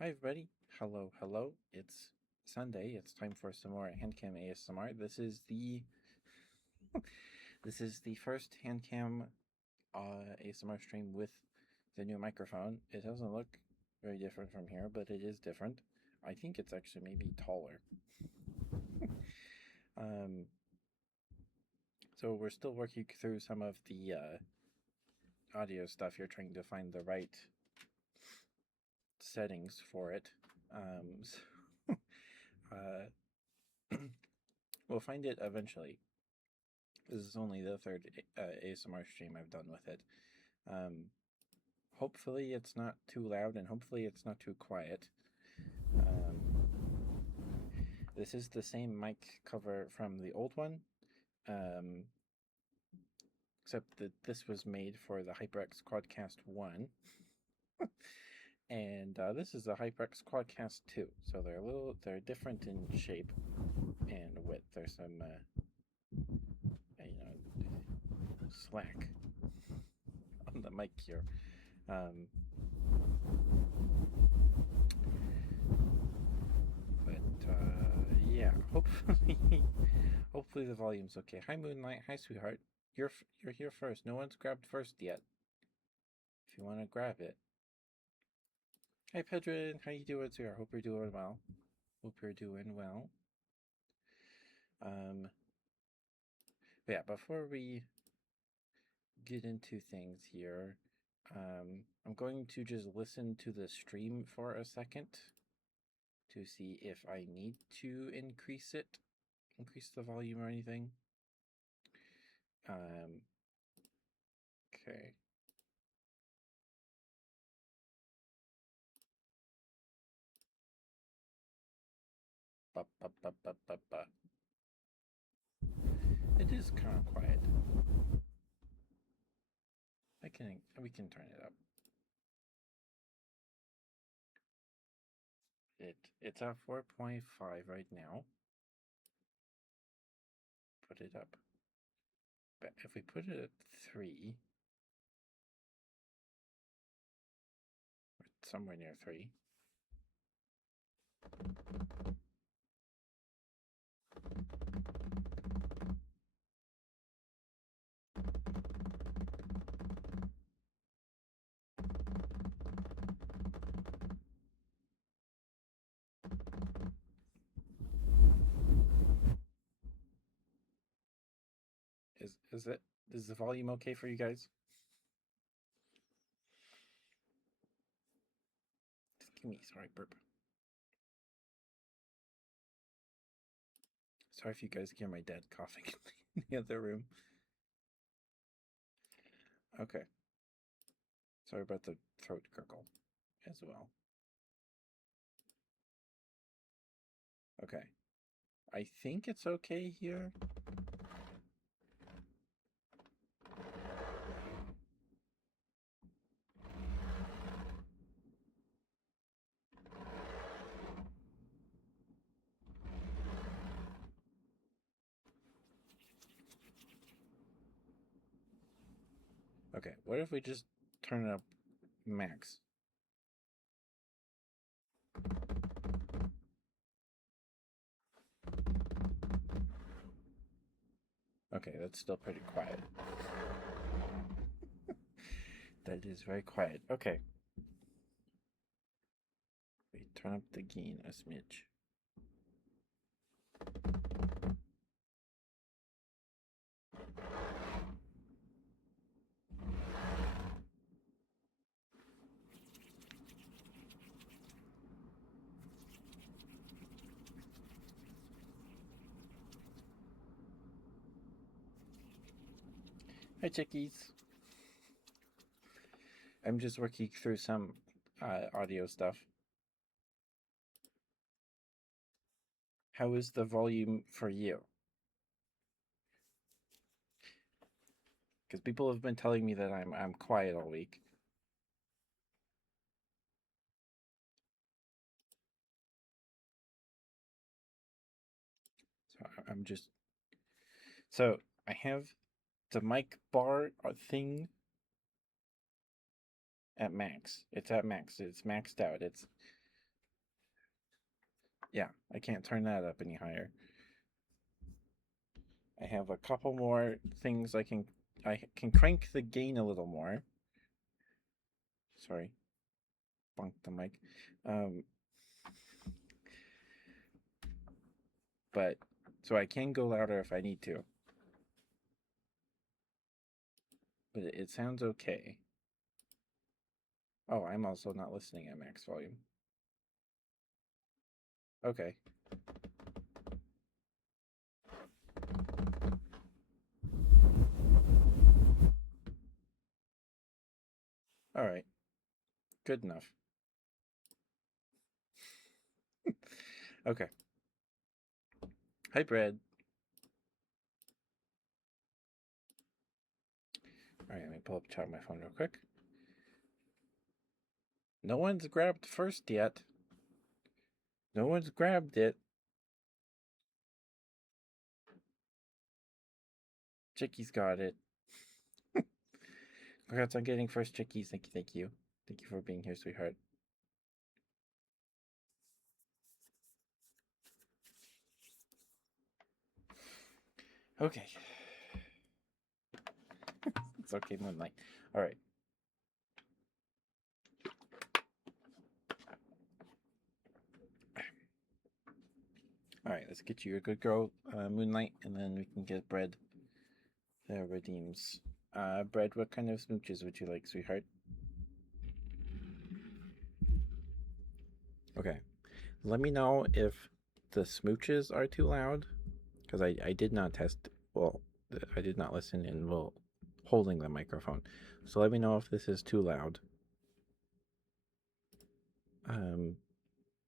Hi everybody. Hello. It's Sunday. It's time for some more handcam ASMR. This is the first handcam ASMR stream with the new microphone. It doesn't look very different from here, but it is different. I think it's actually maybe taller. um, so we're still working through some of the audio stuff. You're trying to find the right settings for it. So, we'll find it eventually. This is only the third ASMR stream I've done with it. Um, hopefully it's not too loud and hopefully it's not too quiet. This is the same mic cover from the old one, except that this was made for the HyperX Quadcast 1. And this is the HyperX Quadcast 2. So they're different in shape and width. There's some, slack on the mic here. Yeah, hopefully the volume's okay. Hi Moonlight, hi sweetheart. You're here first. No one's grabbed first yet. If you want to grab it. Hi Pedrin, how you doing, sweetheart? Hope you're doing well. But yeah, before we get into things here, I'm going to just listen to the stream for a second to see if I need to increase the volume or anything. Okay. It is kind of quiet. We can turn it up. It's at 4.5 right now. Put it up. But if we put it at 3, or somewhere near 3. Is the volume okay for you guys? Excuse me, sorry, burp. Sorry if you guys hear my dad coughing in the other room. Okay. Sorry about the throat gurgle as well. Okay. I think it's okay here. Okay, what if we just turn it up max? Okay, that's still pretty quiet. That is very quiet. Okay. We turn up the gain a smidge. Hi, chickies. I'm just working through some audio stuff. How is the volume for you? Because people have been telling me that I'm quiet all week. So I have the mic bar thing at max. It's at max. It's maxed out. Yeah, I can't turn that up any higher. I have a couple more things I can crank the gain a little more. Sorry, bunked the mic. Um, but so I can go louder if I need to. But it sounds okay. Oh, I'm also not listening at max volume. Okay. All right. Good enough. Okay. Hi, Brad. All right, let me pull up chat on my phone real quick. No one's grabbed first yet. No one's grabbed it. Chicky's got it. Congrats on getting first, Chickies. Thank you, thank you. Thank you for being here, sweetheart. Okay. It's okay, Moonlight. All right. All right, let's get you a good girl, Moonlight, and then we can get Bread that redeems. Bread, what kind of smooches would you like, sweetheart? Okay. Let me know if the smooches are too loud, because I did not test. Well, I did not listen in while holding the microphone. So let me know if this is too loud.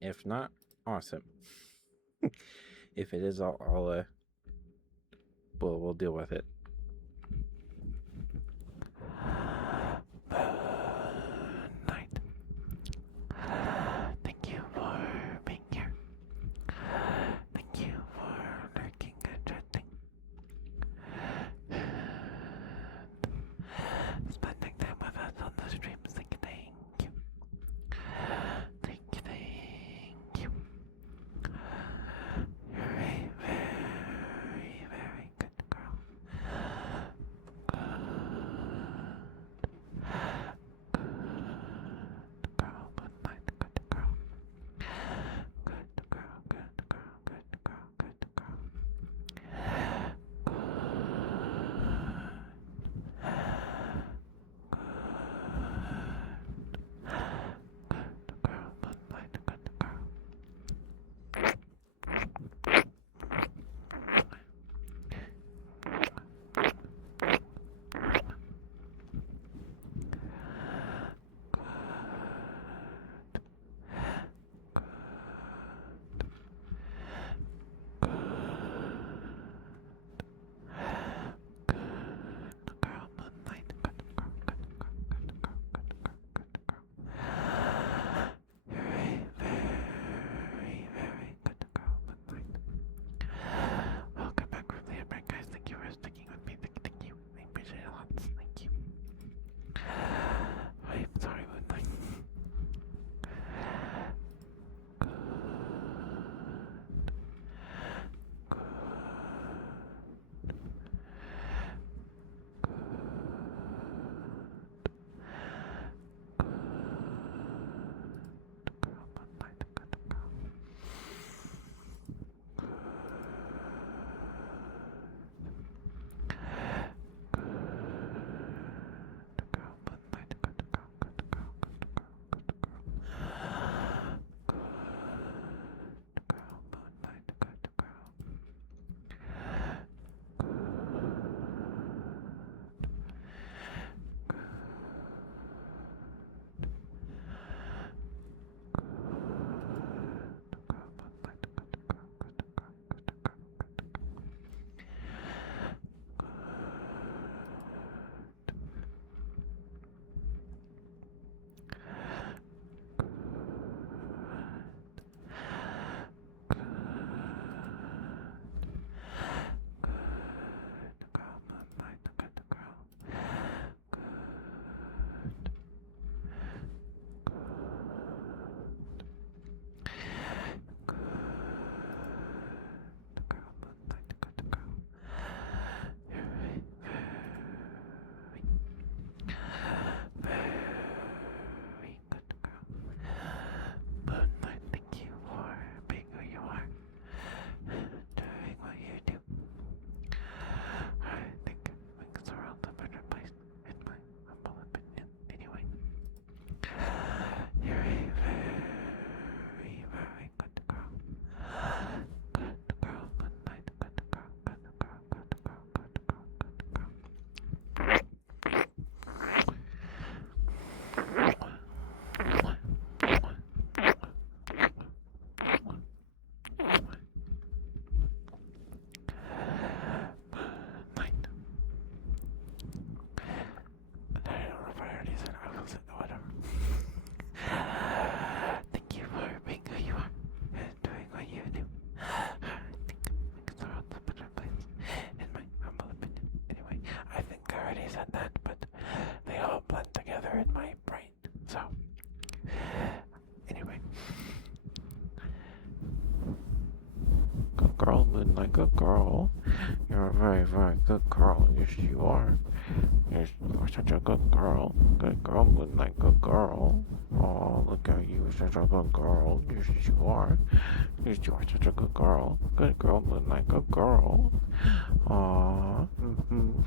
If not, awesome. If it is, we'll deal with it. Night. Thank you for being here. Thank you for lurking and chatting. Spending time with us on the streams. Thank you, thank you. Thank you, thank you. You're a very, very good girl. Moonlight, good girl. You're a very, very good girl. Yes, you are. Yes, you are such a good girl. Good girl, Moonlight, good girl. Oh, look at you, such a good girl. Yes, you are. Yes, you are such a good girl. Good girl, Moonlight, good girl. Aw,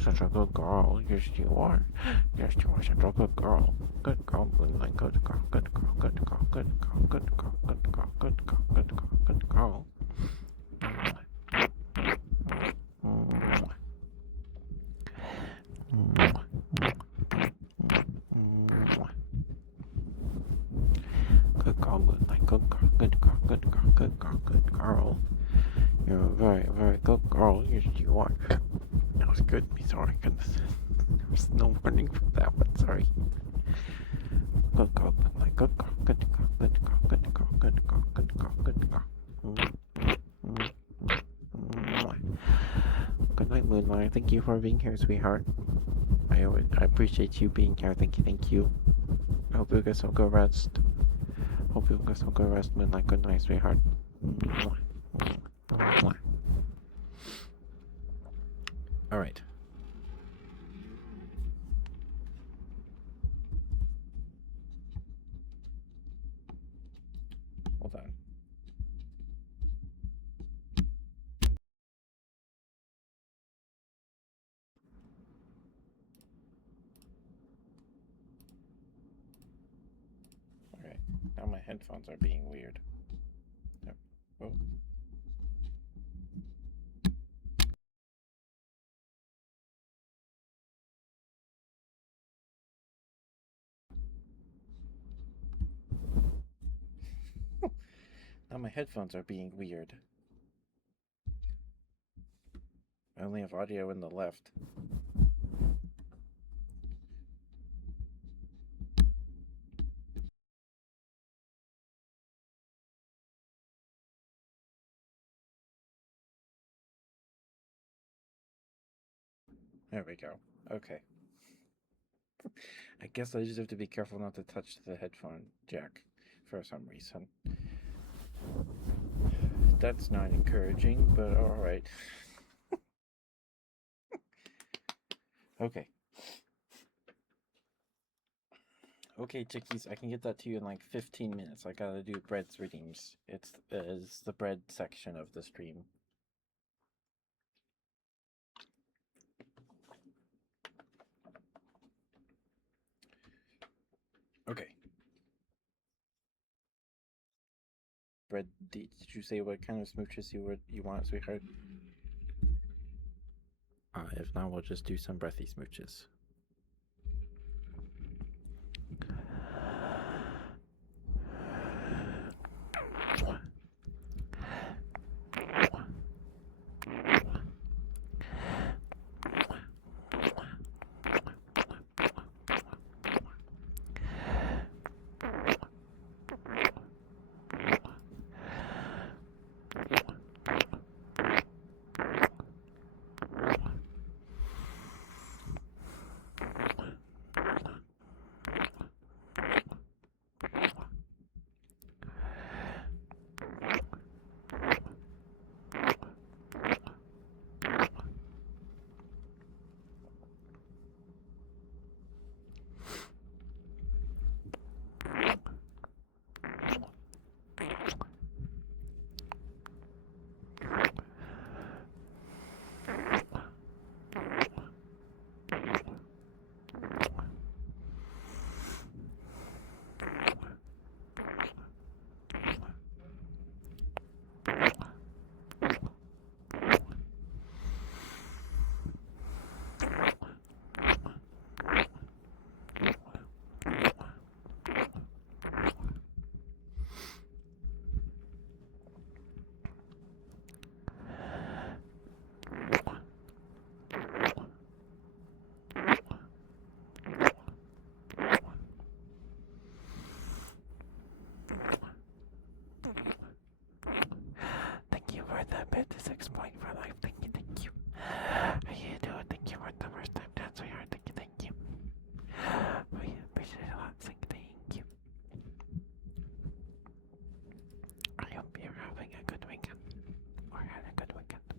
such a good girl. Yes, you are. Yes, you are such a good girl. Good girl, Moonlight, good girl, good girl, good girl, good girl, good girl, good girl, good girl, good girl, good girl. Good girl, Moonlight. Good girl, good girl, good girl, good girl, good girl. You're a very, very good girl. Yes, you are. That was good. Sorry, goodness. There was no warning for that one. Sorry. Good girl, Moonlight. Good girl, good girl, good girl, good girl, good girl, good girl, good girl. Good night, Moonlight. Thank you for being here, sweetheart. I appreciate you being here. Thank you, thank you. I hope you get some good rest. Hope you get some good rest, Moonlight. Good night, sweetheart. All right. Hold on. All right. Now my headphones are being weird. Yep. Oh. Now my headphones are being weird. I only have audio in the left. There we go. Okay. I guess I just have to be careful not to touch the headphone jack for some reason. That's not encouraging, but alright. Okay. Okay, chickies, I can get that to you in like 15 minutes. I gotta do bread's redeems. It's the bread section of the stream. Okay. Bread, did you say what kind of smooches you want, sweetheart? If not, we'll just do some breathy smooches. Thank you for the bit to 6 point for life. Thank you, thank you. How you doing? Thank you for the first time dance, sweetheart. Thank you, thank you. We appreciate it a lot. Thank you. I hope you're having a good weekend. Or had a good weekend.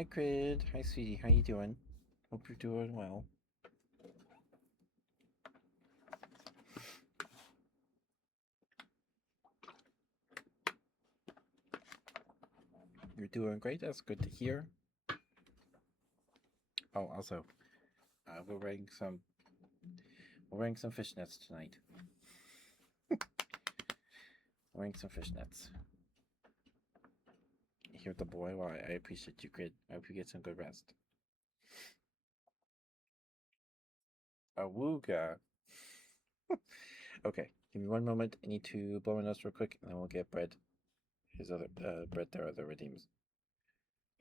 Hi, Crid. Hi, sweetie. How you doing? Hope you're doing well. You're doing great. That's good to hear. Oh, also, we're wearing some fishnets tonight. Wearing some fishnets. Here, the boy. Well, I appreciate you, Crid. I hope you get some good rest. Awooga. Okay, give me one moment. I need to blow my nose real quick, and then we'll get bread. His other bread there, other redeems.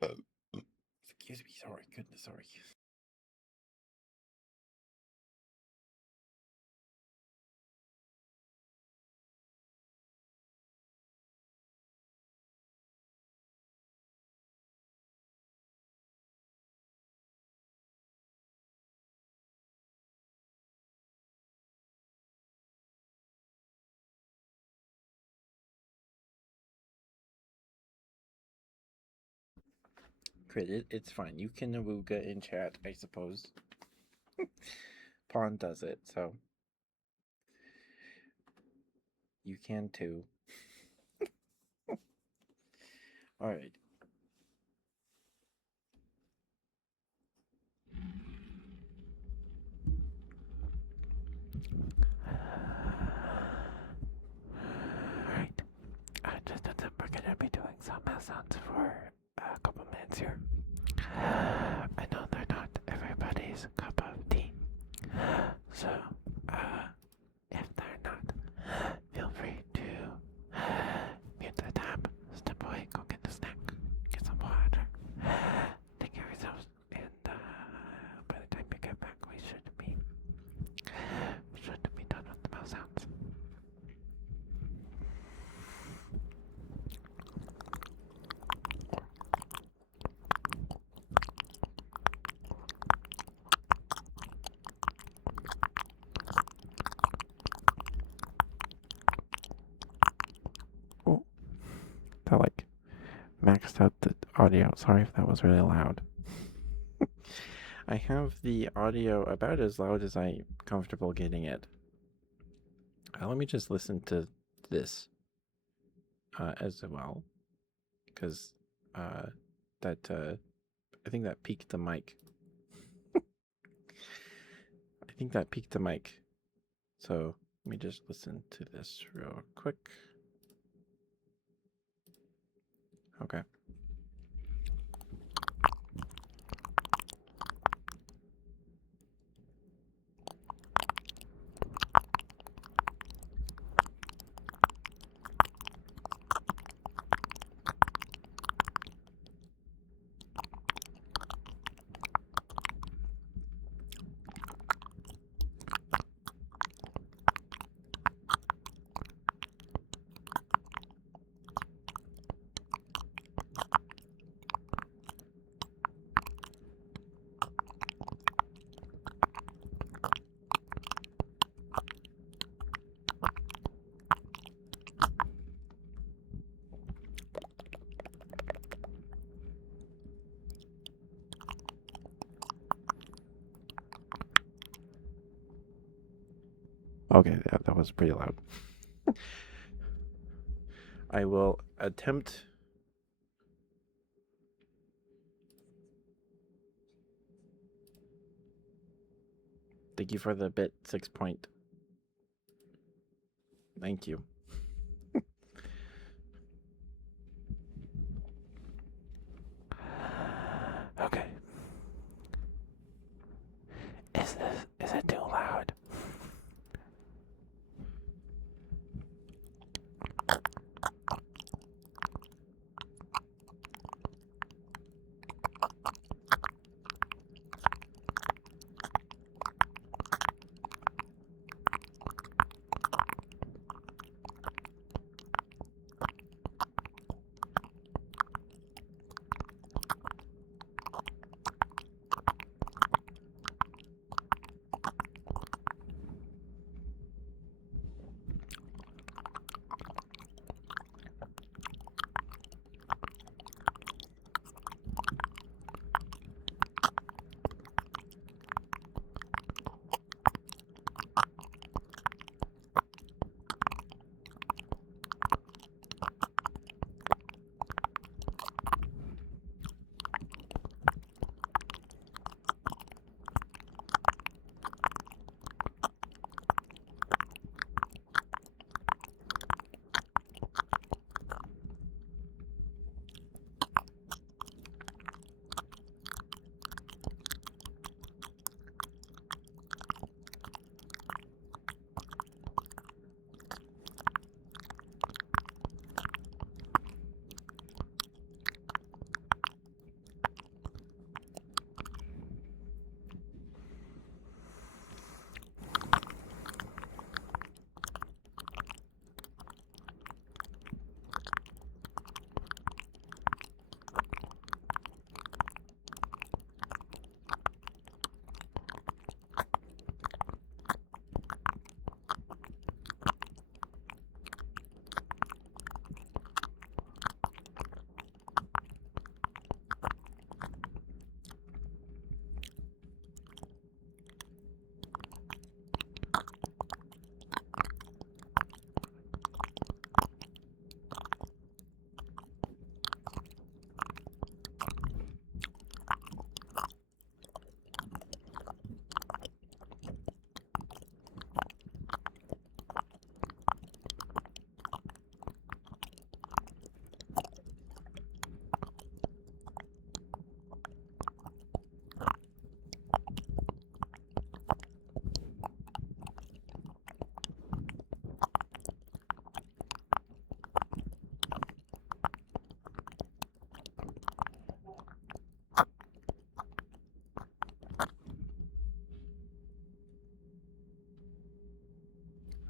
Excuse me. Sorry. Goodness, sorry. Crit, it's fine. You can awooga in chat, I suppose. Pawn does it, so you can too. All right. Alright, just we're gonna be doing some mouth sounds for a couple minutes here. I know they're not everybody's cup of tea, so if they're not, feel free to mute the tab, step away, go get a snack, get some water, take care of yourselves, and by the time you get back, we should be done with the mouth sounds. Oh, that like maxed out the audio. Sorry if that was really loud. I have the audio about as loud as I'm comfortable getting it. Let me just listen to this as well, because that I think that peaked the mic. I think that peaked the mic. So let me just listen to this real quick. Okay. Okay, yeah, that was pretty loud. I will attempt. Thank you for the bit 6 point. Thank you. Okay. Is it too loud?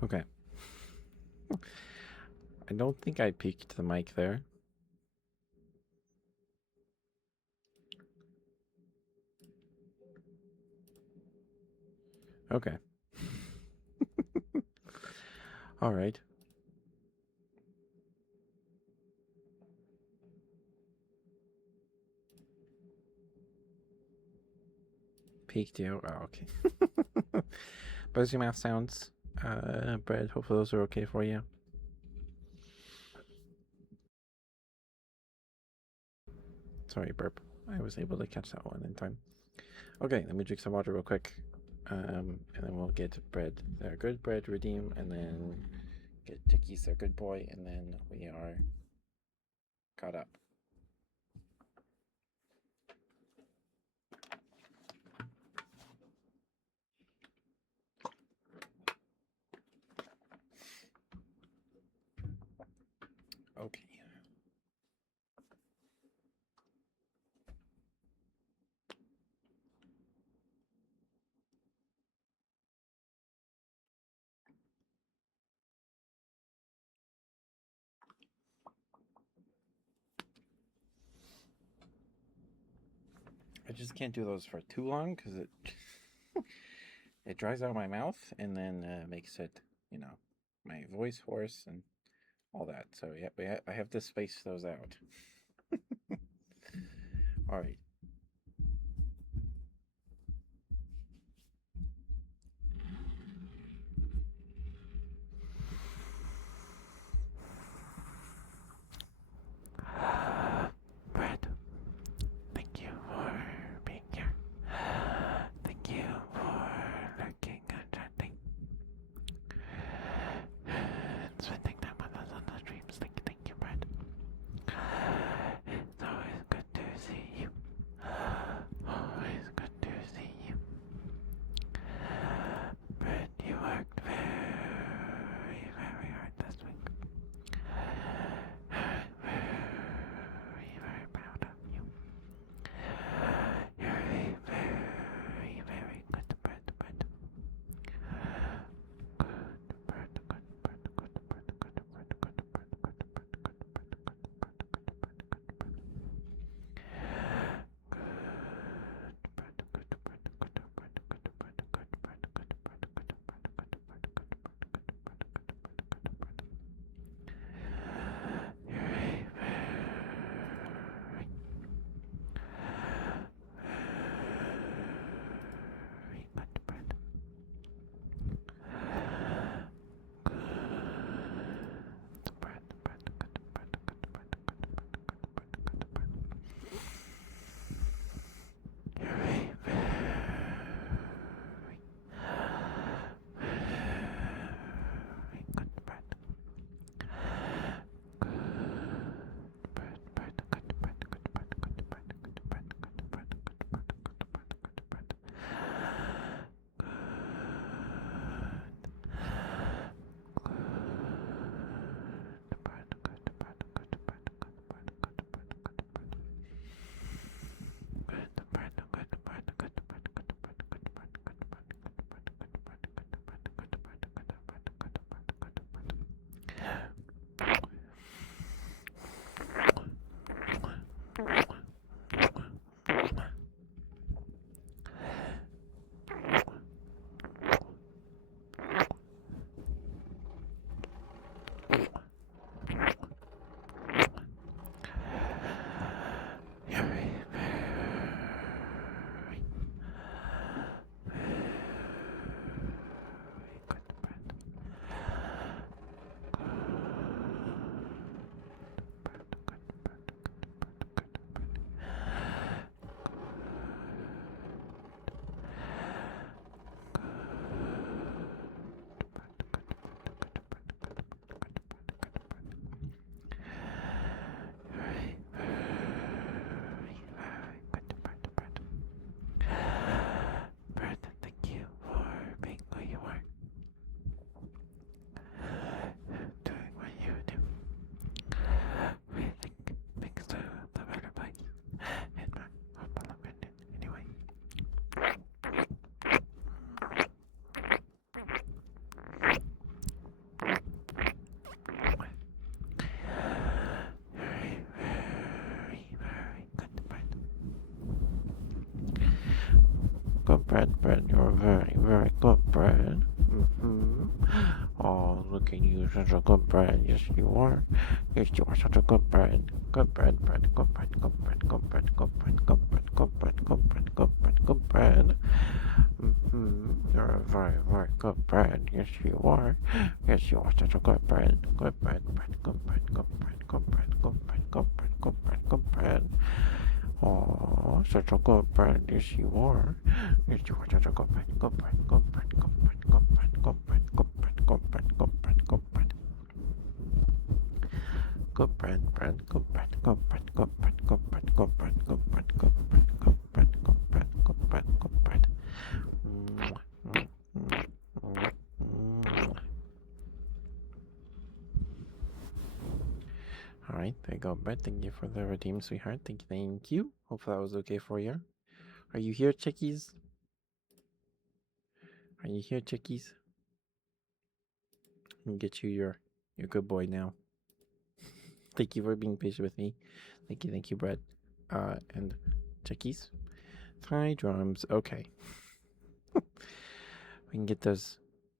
Okay. I don't think I peaked the mic there. Okay. All right. Peaked you. Oh, okay. Buzzy mouth sounds, Brad. Hopefully those are okay for you. Sorry, burp. I was able to catch that one in time. Okay, let me drink some water real quick. And then we'll get Bread, their good Bread, redeem, and then get Ticky's their good boy, and then we are caught up. Okay. I just can't do those for too long because it dries out my mouth and then makes it, my voice hoarse and all that. So yeah, I have to space those out. All right. Brett, thank you for being here. Thank you for lurking and chatting. And spending time with us on the streams. Thank you, Brett. It's always good to see you. Always good to see you. Brett, you worked very, very hard this week. Very, very proud of you. You're a very, very good Brett. Good Brett. good, Brad. You're very, very good, Brad. Oh, look at you, such a good Brad. Yes, you are. Yes, you are such a good Brad. Good Brad. You're a very, very good Brad. Yes, you are. Yes, you are such a good Brad. Good Brad. Oh, such a good Brad. Yes, you are. Yes, you are such a good Brad. Good Brad. Alright, there you go, Brett. Thank you for the redeem, sweetheart. Thank you. Hopefully that was okay for you. Are you here, chickies? Are you here, chickies? I'll get you your good boy now. Thank you for being patient with me. Thank you, Brett. And chickies. Thigh drums. Okay. We can get those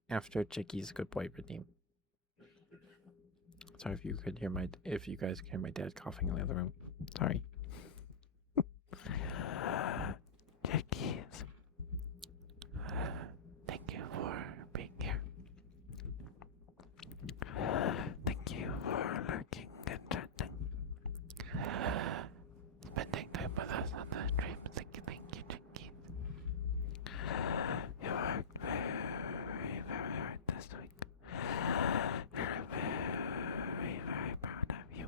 after chickies good boy redeem. Sorry if you guys could hear my dad coughing in the other room. Sorry. Chickies. Thank you for being here. Thank you for lurking and chatting. Spending time with us on the stream. Thank you, chickies. You worked very, very hard this week. I'm very, very proud of you.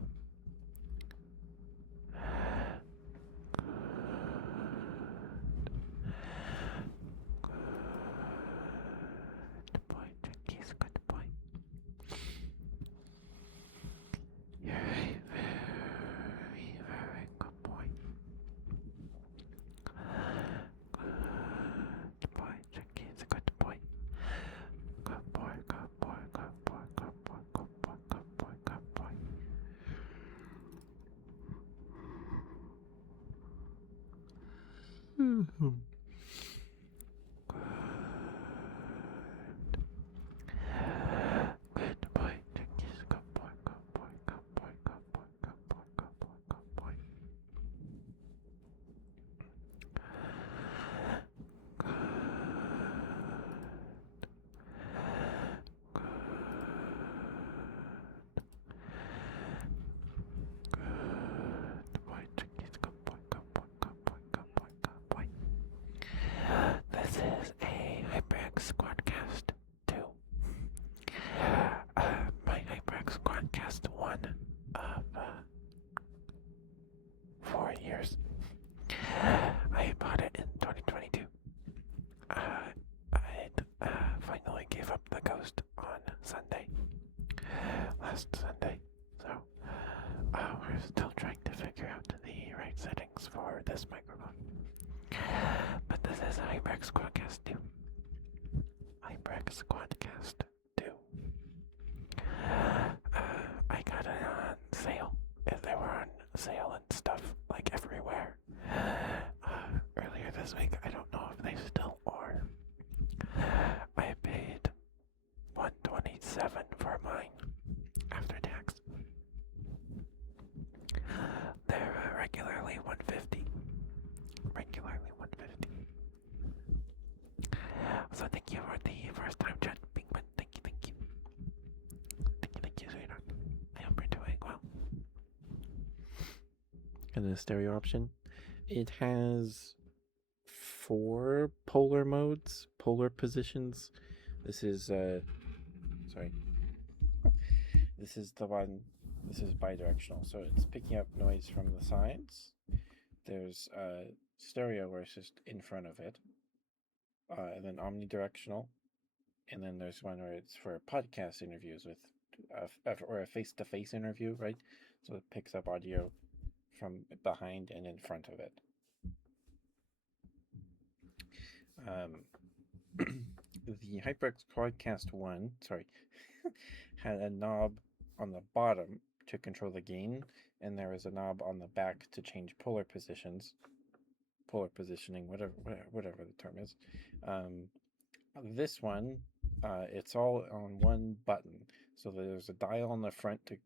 Good boy, chickies, good boy. You're a very, very good boy. Good boy, chickies, good boy. Good boy, good boy, good boy, good boy, good boy, good boy, good boy. Good boy, chickies, good boy, good boy, good boy, good boy, good boy, good boy, good boy. Good boy, chickies, good boy, good boy, good boy, good boy, good boy. This is a HyperX Squadcast 2. My HyperX Squadcast 1 of 4 years. I bought it in 2022. I finally gave up the Ghost on Sunday, last Sunday, so we're still trying to figure out the right settings for this microphone. But this is HyperX Squadcast 2. HyperX Squadcast 2. I got it on sale. They were on sale and stuff like everywhere. Earlier this week, I don't know if they still are. I paid $127 for mine after tax. They're regularly $150. Regularly $150. So thank you for the first time chat, Pinkman. Thank you. Thank you, sweetheart. I hope you're doing well. And the stereo option, it has 4 polar modes, polar positions. This is sorry. This is the one. This is bidirectional, so it's picking up noise from the sides. There's stereo where it's just in front of it, and then omnidirectional, and then there's one where it's for podcast interviews with or a face-to-face interview, right? So it picks up audio from behind and in front of it. The HyperX Quadcast 1, had a knob on the bottom to control the gain, and there was a knob on the back to change polar positions. polar positioning, whatever the term is. This one, it's all on one button. So there's a dial on the front to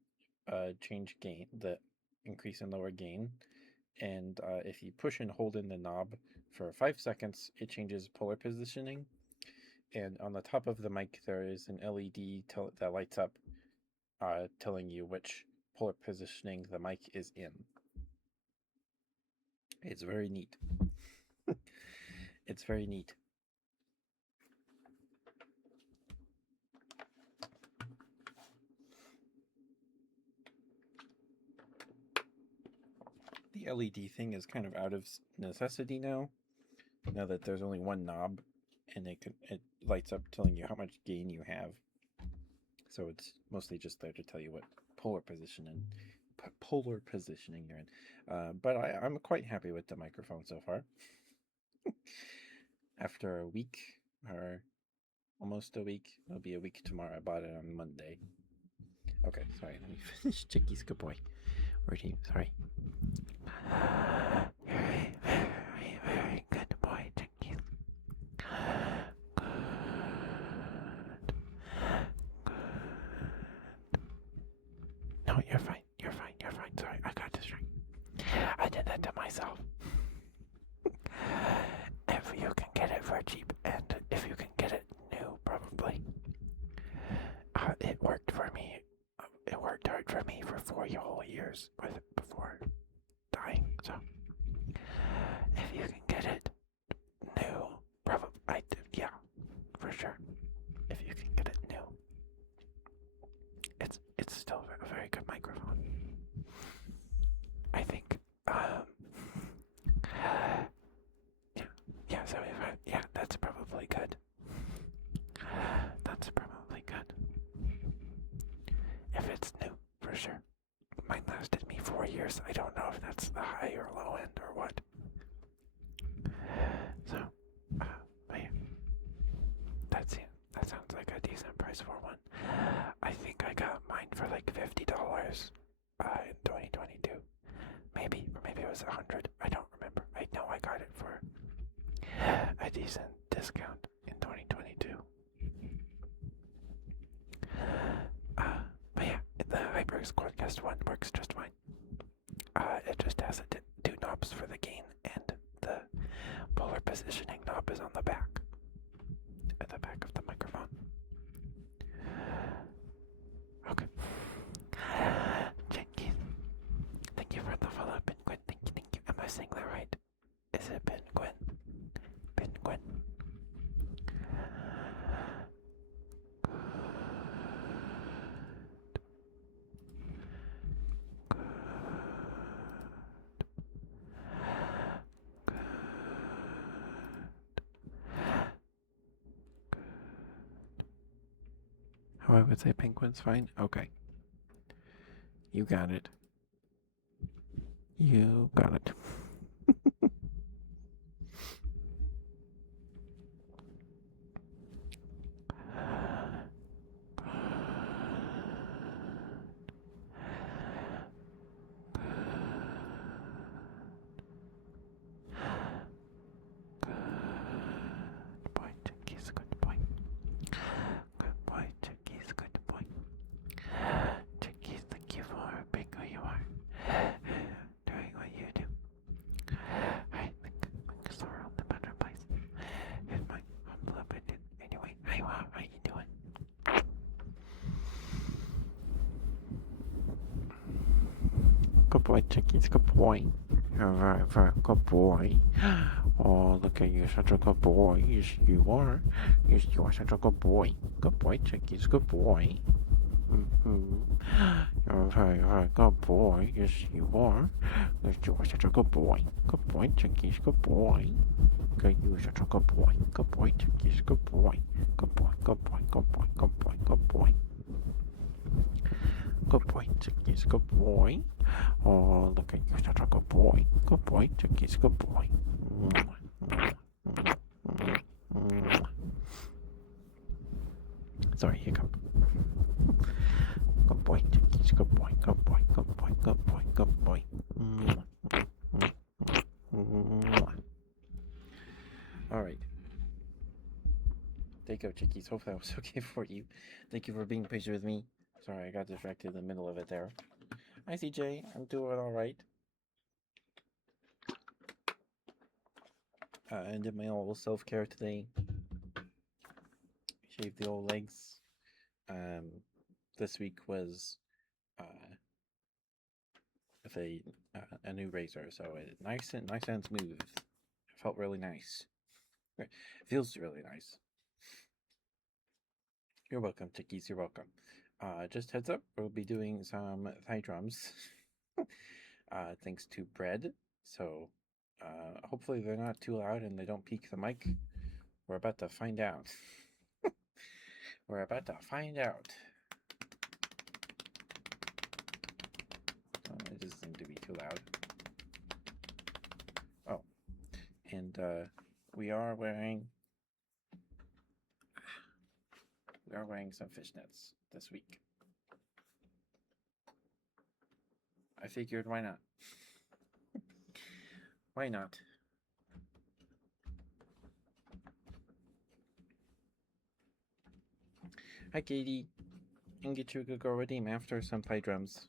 change gain, the increase and lower gain. And if you push and hold in the knob for 5 seconds, it changes polar positioning. And on the top of the mic, there is an LED that lights up, telling you which polar positioning the mic is in. It's very neat. It's very neat. The LED thing is kind of out of necessity now that there's only one knob, and it lights up telling you how much gain you have. So it's mostly just there to tell you what polar positioning you're in. But I'm quite happy with the microphone so far. After a week, or almost a week, it'll be a week tomorrow. I bought it on Monday. Okay, sorry, let me finish. Chicky's good boy. Where'd he? Sorry. Very, very, very good boy, Chicky. Good. No, you're fine. You're fine. You're fine. Sorry, I got distracted. I did that to myself. If you can get it for cheap, and if you can get it new, probably. It worked for me. It worked hard for me for 4 whole years before dying. So, if you can get it new, probably, yeah, for sure. If you can get it new, it's still a very good microphone. I think, yeah, 75, yeah, that's probably good. That's probably good. If it's new, for sure. Mine lasted me 4 years. I don't know if that's the high or low end or what. So, but yeah, that sounds like a decent price for one. I think I got mine for like $50 in 2022. Maybe it was 100. I don't remember. I know I got it for a decent discount in 2022. But yeah, the HyperX Quadcast one works just fine. It just has two knobs for the gain, and the polar positioning knob is on the back. At the back of the microphone. Okay. Jenkins. Thank you for the follow, Penguin. Thank you. Am I saying that right? Is it Penguin? Penguin. Oh, I would say penguin's fine? Okay. You got it. You got it. Good boy, Chickies. Good boy. Very, very good boy. Oh, look at you, such a good boy. Yes, you are. Yes, you are such a good boy. Good boy, Chickies. Good boy. You're a very, very good boy. Yes, you are. Yes, you are such a good boy. Good boy, Chickies. Good boy. Good, you are such a good boy. Good boy, Chickies. Good boy. Good boy, good boy, good boy, good boy, good boy. Good boy, Chickies. Good boy. Oh, look at you, such a good boy. Good boy, Chickies. Good boy. Sorry, hiccup. Good boy, Chickies. Good boy. Good boy. Good boy. Good boy. Good boy. There you go, chickies. Hopefully that was okay for you. Thank you for being patient with me. Sorry, I got distracted in the middle of it there. Hi, CJ. I'm doing all right. I did my old self-care today. Shaved the old legs. This week was with a new razor, so it nice and smooth. It felt really nice. It feels really nice. You're welcome, chickies. You're welcome. Just heads up, we'll be doing some thigh drums. Thanks to Bread. So hopefully they're not too loud and they don't peak the mic. We're about to find out. We're about to find out. Oh, it doesn't seem to be too loud. Oh, and we are wearing some fishnets this week. I figured, why not? Why not? Hi, Katie. I can get you a good girl redeem after some pie drums.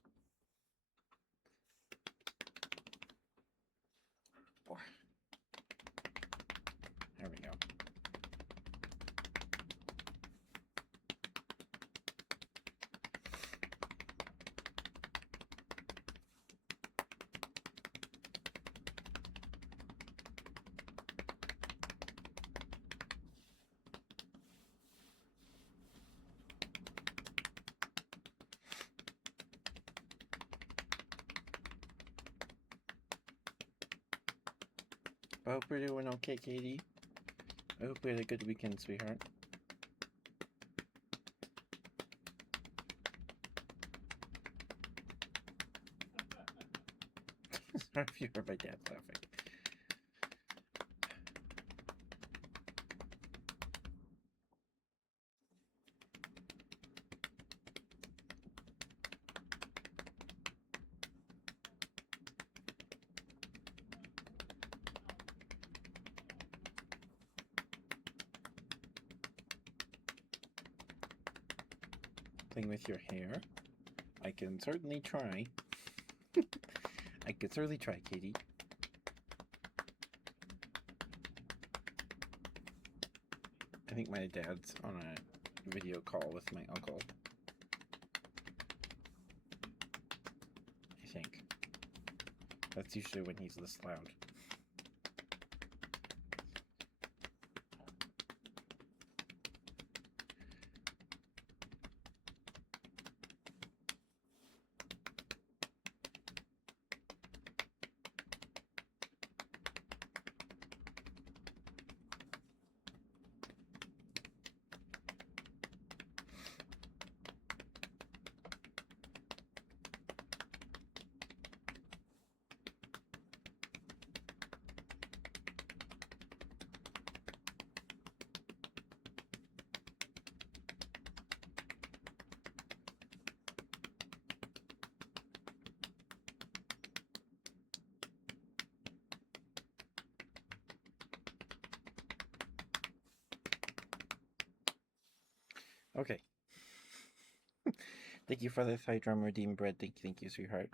There we go. I hope you're doing okay, Katie. I hope you had a good weekend, sweetheart. Sorry if you heard my dad laughing. Playing with your hair? I can certainly try. I could certainly try, Katie. I think my dad's on a video call with my uncle. I think. That's usually when he's this loud. Okay. Thank you for the thigh drum redeem bread. Thank you, sweetheart.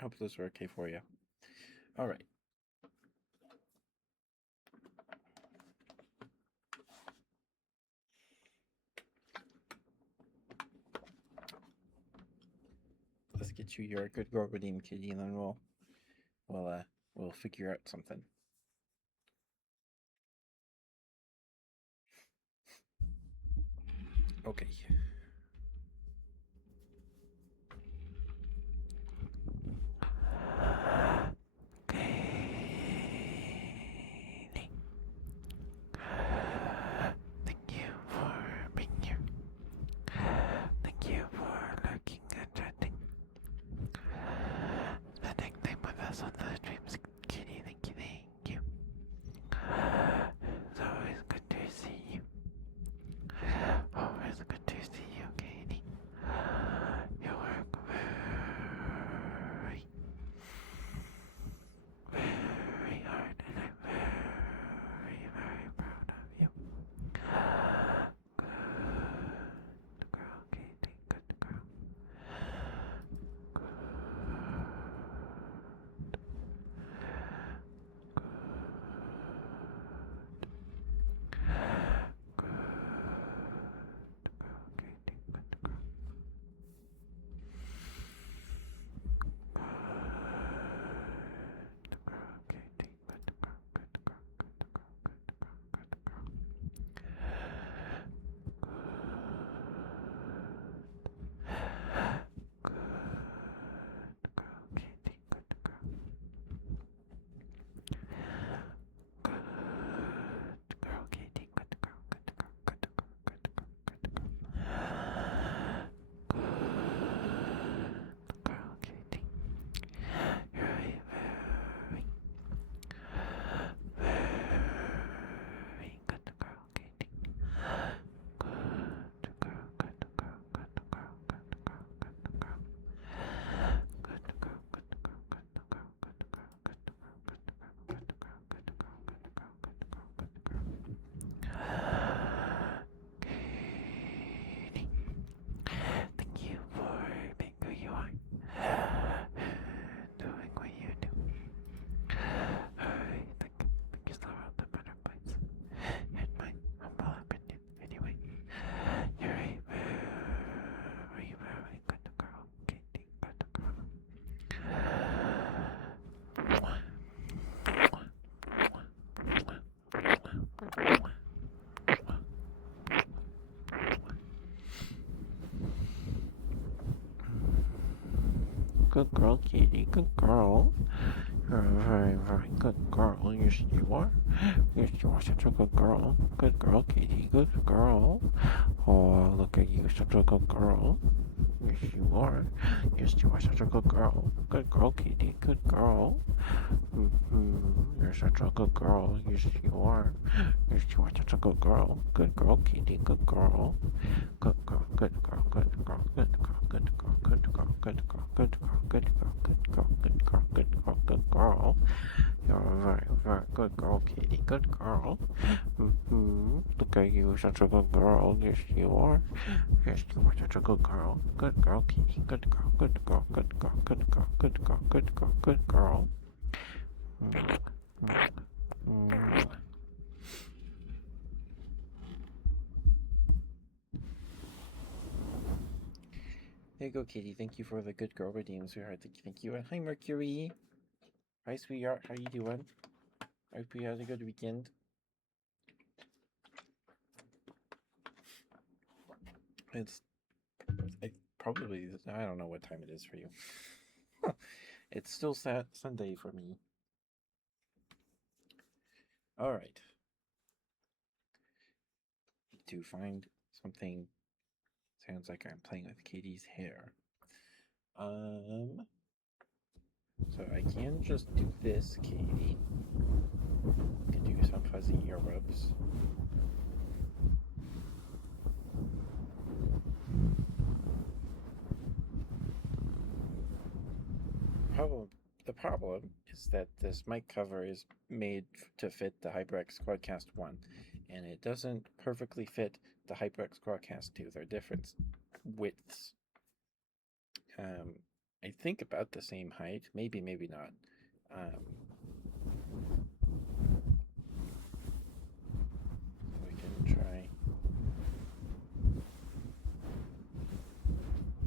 Hope those were okay for you. All right. Let's get you your good girl redeem, kitty, and then we'll figure out something. Okay. Thank you for being here. Thank you for looking and chatting. Spending time with us on the streams, Kitty. Thank you. It's always good to see you. Always good to see Good girl, Katie. Good girl. You're a very, very good girl. Yes, you are. Yes, you are such a good girl. Good girl, Katie. Good girl. Oh, look at you, such a good girl. Yes, you are. Yes, you are such a good girl. Good girl, Katie. Good girl. You're such a good girl. Yes, you are. Yes, you are such a good girl. Good girl, Katie. Good girl. Good girl. Good girl. Good girl. Good girl. Good girl. Good girl. Good girl. Good girl. Good girl. Good girl. Good girl. Good girl. Good girl. You're a very, very good girl, Katie. Good girl. Look at you, such a good girl. Yes, you are. Yes, you are such a good girl. Good girl, Katie. Good girl. Good girl. Good girl. Good girl. Good girl. Good girl. Good girl. There you go, Katie. Thank you for the good girl redeem, sweetheart. Thank you. And hi, Mercury. Hi, sweetheart. How you doing? I hope you had a good weekend. It's probably, I don't know what time it is for you. It's still Sunday for me. All right. To find something, sounds like I'm playing with Katie's hair. So I can just do this, Katie. I can do some fuzzy ear rubs. The problem is that this mic cover is made to fit the HyperX Quadcast 1, and it doesn't perfectly fit the HyperX Quadcast 2. They're different widths. I think about the same height. Maybe, maybe not. We can try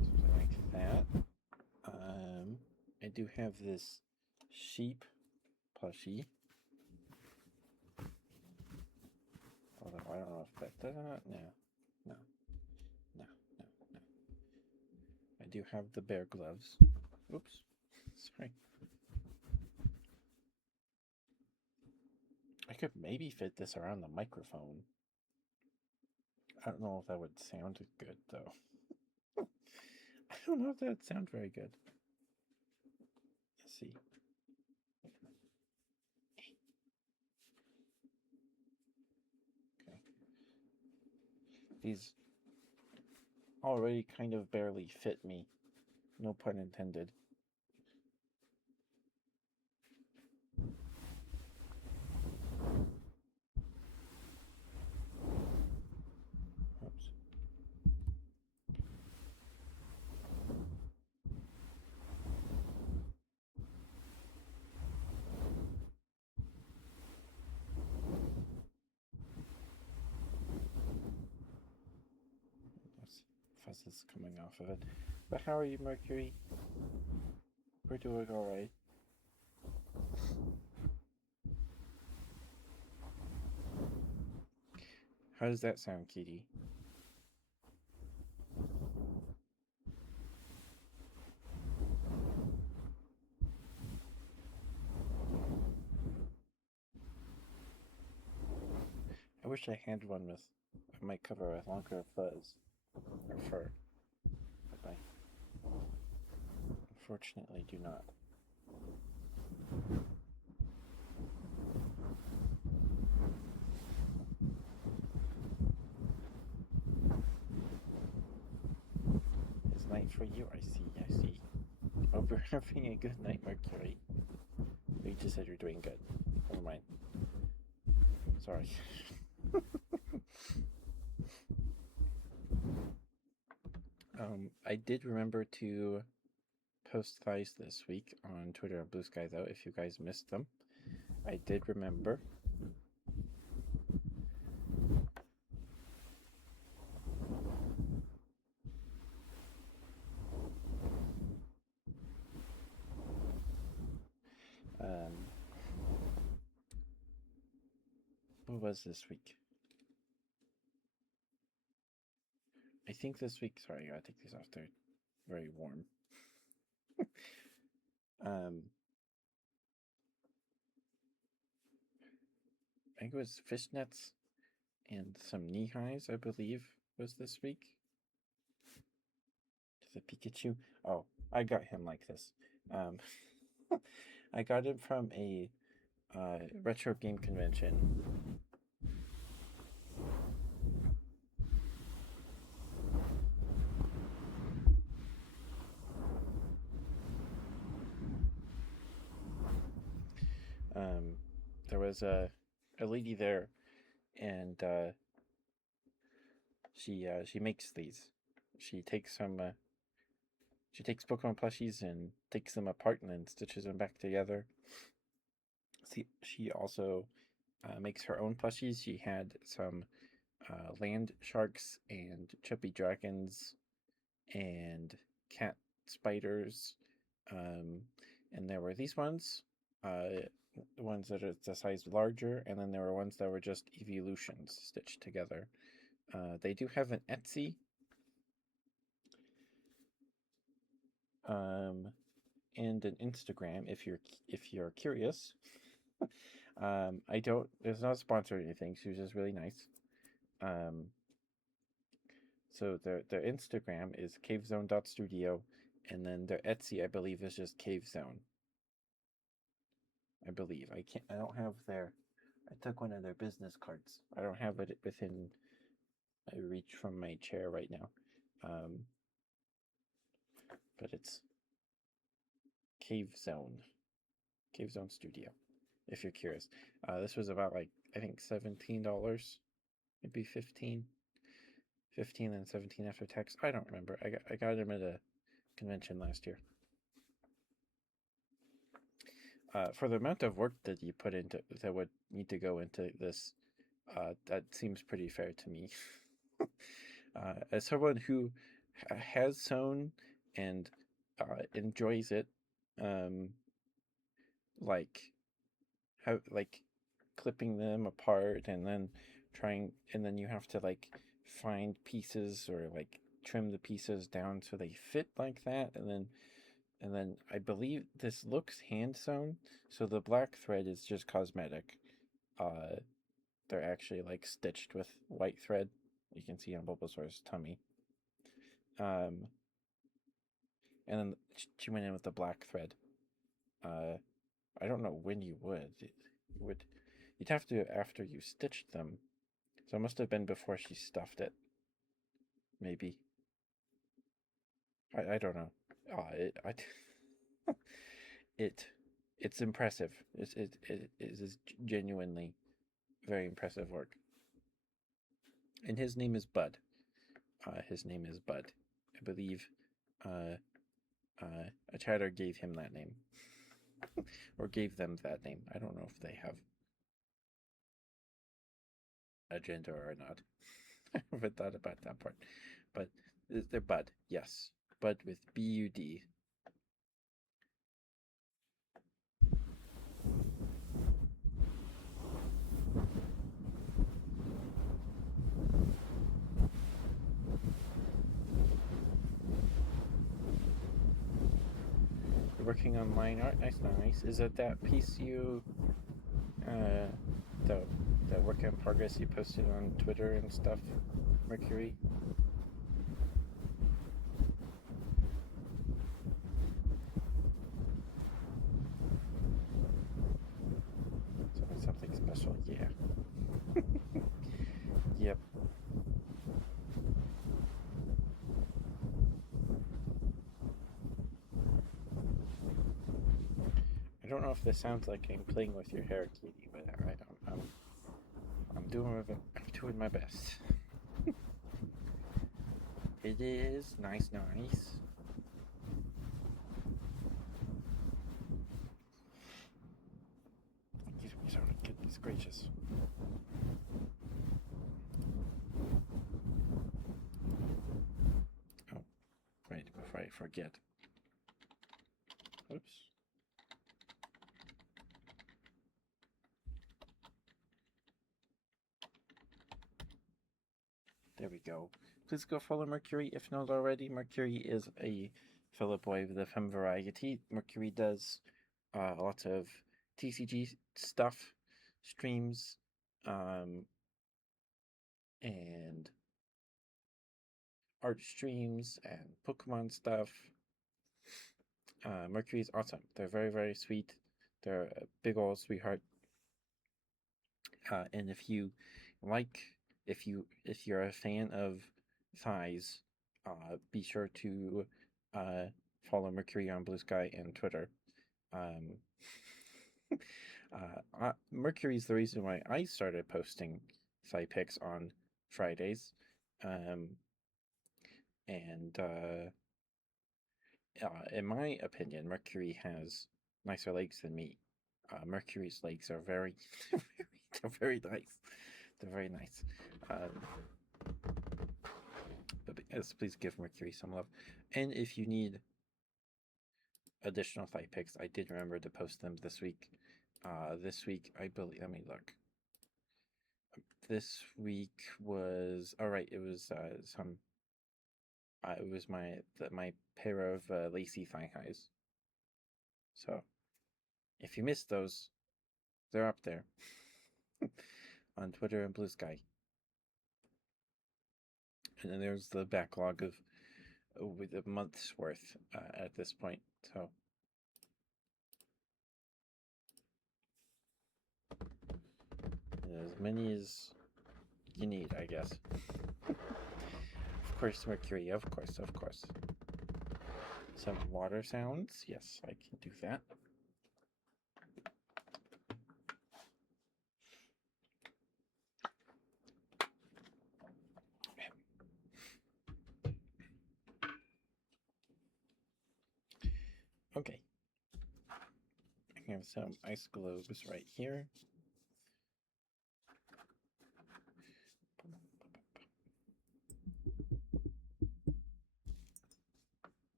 something like that. I do have this sheep plushie. Although I don't know if that does not. No. I do have the bear gloves. Oops. Sorry. I could maybe fit this around the microphone. I don't know if that would sound good, though. I don't know if that would sound very good. Let's see. Okay. These already kind of barely fit me. No pun intended. Oops. That's fuzzes coming off of it. But how are you, Mercury? We're doing alright. How does that sound, Kitty? I wish I had one with a mic cover with longer fuzz or fur, but I unfortunately do not. It's night for you, I see. Hope you're having a good night, Mercury. You just said you're doing good. Never mind. Sorry. I did remember to post thighs this week on Twitter and Blue Sky, though, if you guys missed them. I did remember. What was this week? I think this week, sorry, I gotta take these off. They're very warm. I think it was fishnets and some knee highs, I believe, was this week. The Pikachu. Oh, I got him like this. Um, I got him from a retro game convention. Um, there was a lady there, and she makes these. She takes some. She takes Pokemon plushies and takes them apart and then stitches them back together. She also makes her own plushies. She had some land sharks and chubby dragons and cat spiders. Um, and there were these ones, the ones that are the size larger, and then there were ones that were just evolutions stitched together. They do have an Etsy. And an Instagram if you're curious. I don't. There's not a sponsor or anything. She was just really nice. Um, so their Instagram is cavezone.studio, and then their Etsy, I believe, is just cavezone. I believe. I don't have their. I took one of their business cards. I don't have it within reach from my chair right now. But it's Cavezone. Cavezone Studio. If you're curious. This was about like I think $17, maybe 15 and 17 after tax. I don't remember. I got him at a convention last year. For the amount of work that you put into that would need to go into this, that seems pretty fair to me. As someone who has sewn and enjoys it, um, like like clipping them apart and then you have to like find pieces or like trim the pieces down so they fit like that, and then I believe this looks hand sewn, so the black thread is just cosmetic. uh they're actually like stitched with white thread, you can see on Bulbasaur's tummy. um and then she went in with the black thread. uh I don't know when you would you'd have to after you stitched them. So it must have been before she stuffed it. Maybe. I don't know. It it's impressive. It is genuinely very impressive work. And his name is Bud. His name is Bud. I believe uh, a chatter gave him that name. Or gave them that name. I don't know if they have a gender or not. I haven't thought about that part. But they're Bud, yes. Bud with B-U-D. You're working on line art? Nice, nice. Is it that piece you, uh, the, the work in progress you posted on Twitter and stuff, Mercury? Something special, yeah. Yep. I don't know if this sounds like I'm playing with your hair, Katie, but I'm doing my best. It is nice, nice. Goodness gracious. Oh, wait, before I forget. Oops. There we go. Please go follow Mercury if not already. Mercury is a Femboy with the Fem variety. Mercury does lots of TCG stuff, streams, and art streams and Pokemon stuff. Mercury's awesome. They're very, very sweet. They're a big old sweetheart. And if you're a fan of thighs, be sure to follow Mercury on Blue Sky and Twitter. Um, Mercury's the reason why I started posting thigh pics on Fridays. And in my opinion, Mercury has nicer legs than me. Mercury's legs are very, they're very nice. They're very nice. But yes, please give Mercury some love. And if you need additional thigh pics, I did remember to post them this week. This week, I believe, let me look. This week was, all right, it was it was my pair of lacy thigh highs. So, if you missed those, they're up there on Twitter and Blue Sky. And then there's the backlog of with a month's worth at this point. So, as many as you need, I guess. Of course, Mercury. Of course, of course. Some water sounds. Yes, I can do that. Okay. I have some ice globes right here.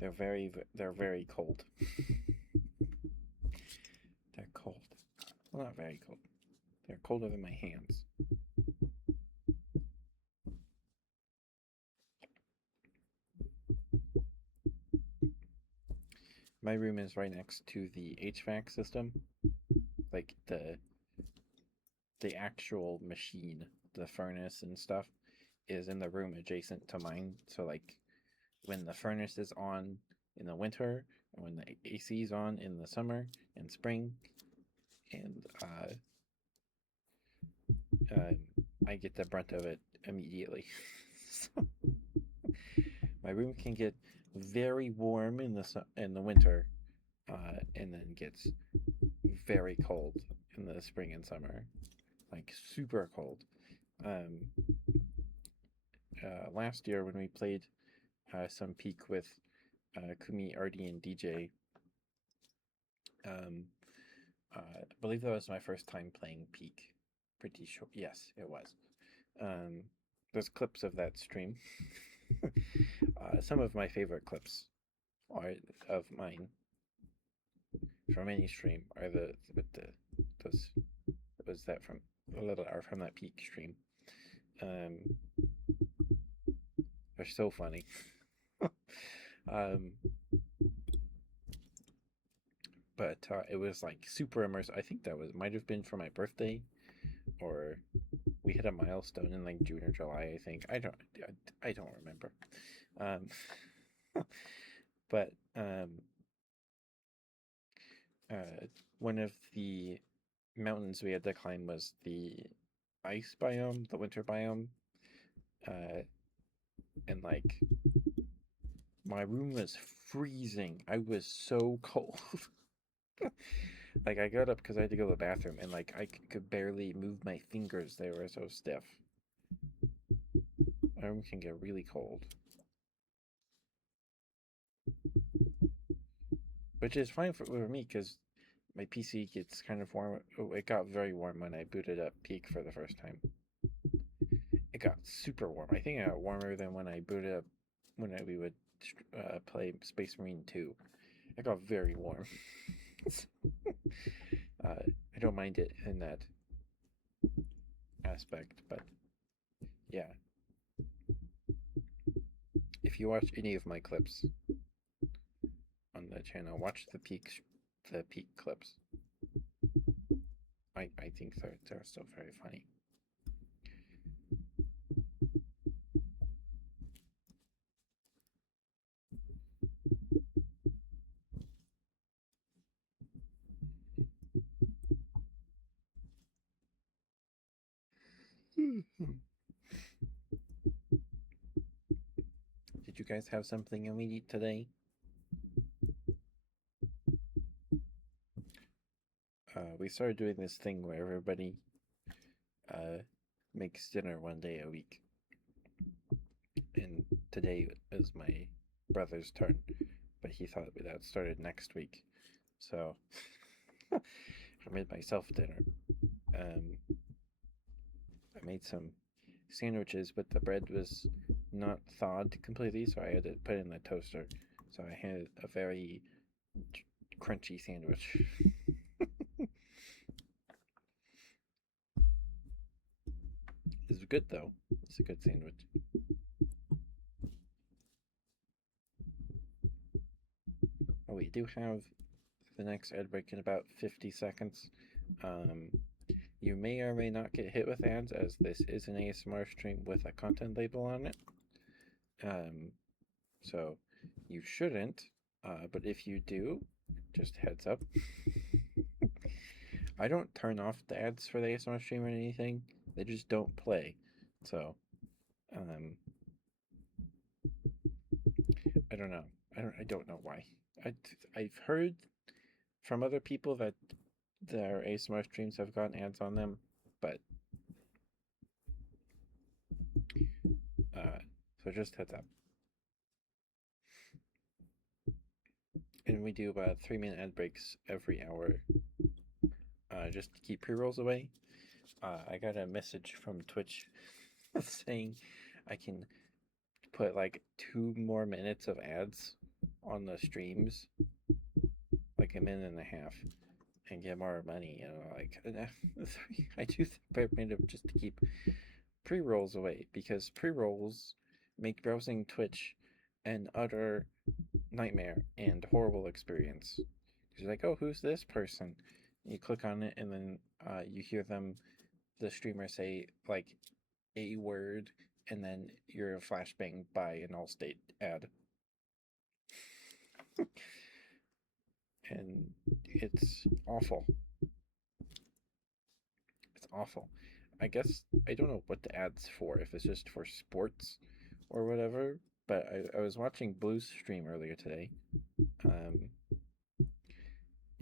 They're very cold. They're cold. Well, not very cold. They're colder than my hands. My room is right next to the HVAC system. Like the actual machine, the furnace and stuff, is in the room adjacent to mine. So like when the furnace is on in the winter and when the AC is on in the summer and spring, and I get the brunt of it immediately. So my room can get very warm in the winter, and then gets very cold in the spring and summer, like super cold. Last year when we played some Peak with Kumi, Artie, and DJ, I believe that was my first time playing Peak. Pretty sure. Yes, it was. There's clips of that stream. Some of my favorite clips are of mine from any stream are those was that from a little are from that Peak stream. They're so funny. But it was like super immersive. I think that might have been for my birthday, or we hit a milestone in like June or July. I think I don't remember. But one of the mountains we had to climb was the ice biome, the winter biome, and like my room was freezing. I was so cold. Like I got up because I had to go to the bathroom, and like I could barely move my fingers; they were so stiff. My room can get really cold, which is fine for me because my PC gets kind of warm. Oh, it got very warm when I booted up Peak for the first time. It got super warm. I think it got warmer than when I booted up when we would play Space Marine 2. It got very warm. I don't mind it in that aspect, but yeah. If if you watch any of my clips on the channel, watch the peak clips. I think they're still very funny. Did you guys have something you eat today? We started doing this thing where everybody makes dinner one day a week. And today is my brother's turn, but he thought that started next week. So I made myself dinner. I made some sandwiches, but the bread was not thawed completely, so I had to put it in the toaster. So I had a very crunchy sandwich. It's good though. It's a good sandwich. Oh, we do have the next ad break in about 50 seconds. You may or may not get hit with ads, as this is an ASMR stream with a content label on it. So you shouldn't, but if you do, just heads up. I don't turn off the ads for the ASMR stream or anything. They just don't play. So, I don't know. I don't know why. I've heard from other people that their ASMR streams have gotten ads on them, but so just heads up. And we do about 3-minute ad breaks every hour, just to keep pre-rolls away. I got a message from Twitch saying I can put like 2 more minutes of ads on the streams, like a minute and a half, and get more money. Like I do bare minimum just to keep pre-rolls away, because pre-rolls make browsing Twitch an utter nightmare and horrible experience. Because you're like, oh, who's this person? And you click on it, and then you hear the streamer say like a word, and then you're flashbanged by an Allstate ad. And it's awful. It's awful. I guess I don't know what the ad's for, if it's just for sports or whatever, but I was watching Blue's stream earlier today,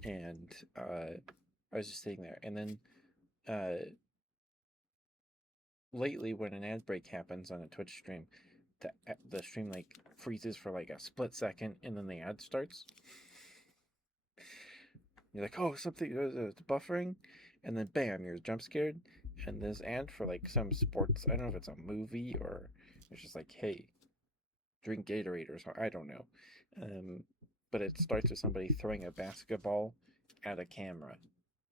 and I was just sitting there, and then lately when an ad break happens on a Twitch stream, the stream like freezes for like a split second, and then the ad starts. You're like, oh, something, it's buffering, and then bam, you're jump scared, and this ad for like some sports, I don't know if it's a movie or it's just like, hey, drink Gatorade or something, I don't know. But it starts with somebody throwing a basketball at a camera.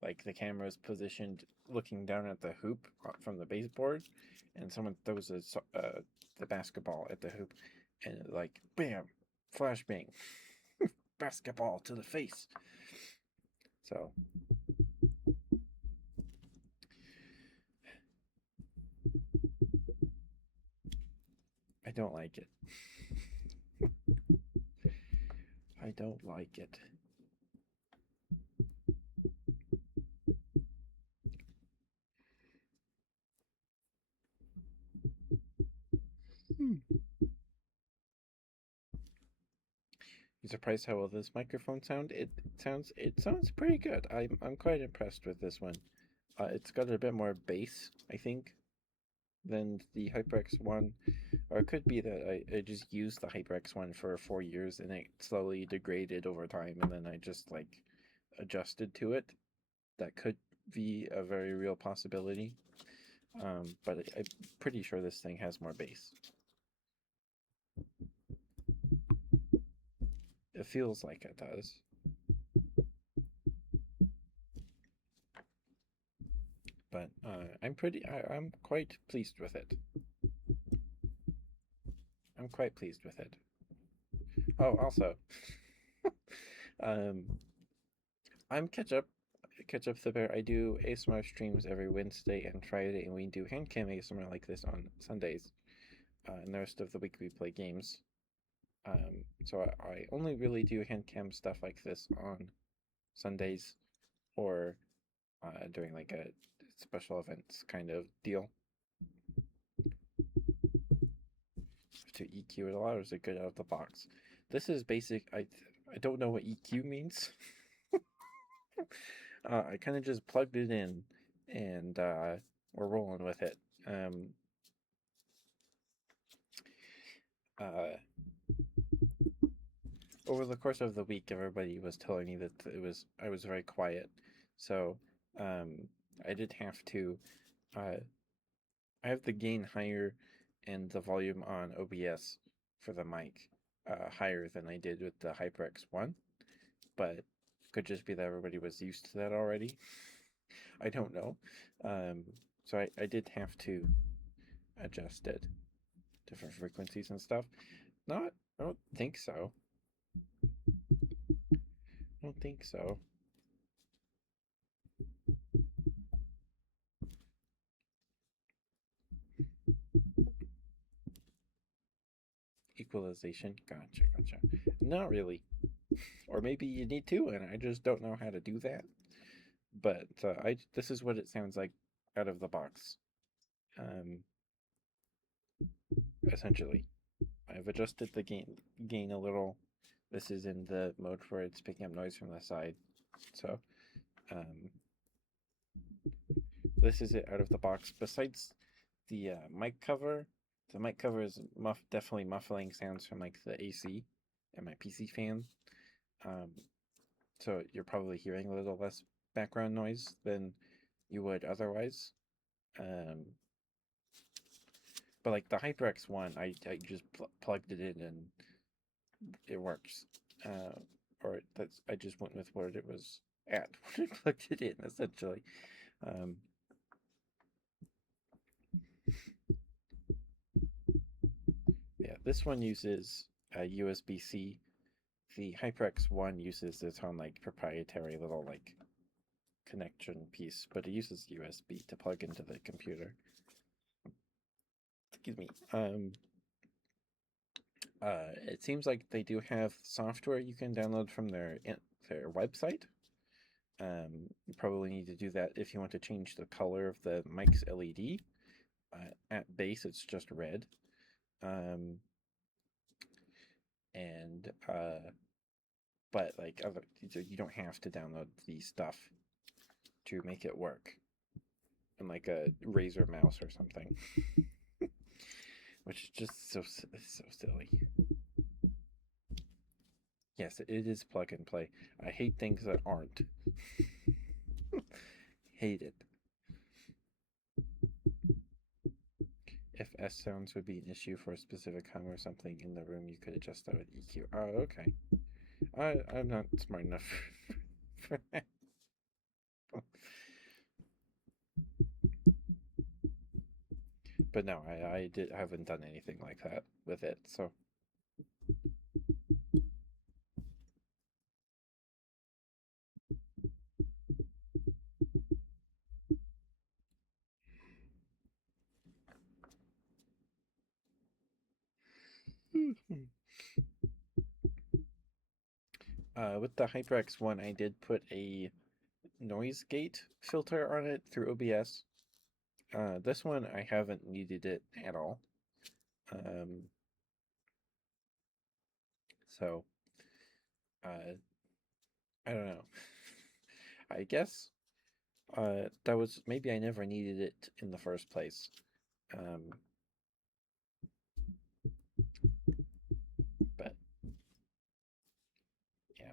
Like the camera is positioned looking down at the hoop from the baseboard, and someone throws the basketball at the hoop, and like, bam, flashbang, basketball to the face. So I don't like it. I don't like it. You surprised how well this microphone sounds? It sounds pretty good. I'm quite impressed with this one. It's got a bit more bass, I think, than the HyperX one. Or it could be that I just used the HyperX one for 4 years and it slowly degraded over time, and then I just like adjusted to it. That could be a very real possibility. But I'm pretty sure this thing has more bass. It feels like it does. But I'm quite pleased with it. I'm quite pleased with it. Oh, also, um, I'm Catch Up the Bear. I do ASMR streams every Wednesday and Friday, and we do hand cam ASMR like this on Sundays. And the rest of the week we play games. So I only really do hand cam stuff like this on Sundays or during like a special events kind of deal. To EQ it allows it good out of the box. This is basic. I don't know what EQ means. I kind of just plugged it in, and we're rolling with it. Uh, Over the course of the week, everybody was telling me that I was very quiet, so I did have to. Uh, I have the gain higher and the volume on OBS for the mic higher than I did with the HyperX one, but could just be that everybody was used to that already. I don't know. Um, so I did have to adjust it, different frequencies and stuff. Not, I don't think so. I don't think so. Equalization. Gotcha, gotcha. Not really. Or maybe you need to, and I just don't know how to do that. But this is what it sounds like out of the box. Um, Essentially, I've adjusted the gain a little. This is in the mode where it's picking up noise from the side. So um, this is it out of the box. Besides the mic cover is definitely muffling sounds from like the AC and my PC fan. Um, so you're probably hearing a little less background noise than you would otherwise. Um, but like the HyperX one, I just plugged it in and it works. Or that's I just went with what it was at when I plugged it in, essentially. Um, yeah, this one uses USB-C. The HyperX one uses its own like proprietary little like connection piece, but it uses USB to plug into the computer. Excuse me. It seems like they do have software you can download from their website. You probably need to do that if you want to change the color of the mic's LED. At base, it's just red. Um, and but like you don't have to download the stuff to make it work. And like a Razer mouse or something, which is just so silly. Yes, it is plug and play. I hate things that aren't. Hate it. If S sounds would be an issue for a specific hum or something in the room, you could adjust that with EQ. Oh, okay. I'm not smart enough for that. But no, I haven't done anything like that with it. So with the HyperX one, I did put a noise gate filter on it through OBS. This one I haven't needed it at all. Um, so I don't know. I guess that was maybe I never needed it in the first place. Um, but yeah.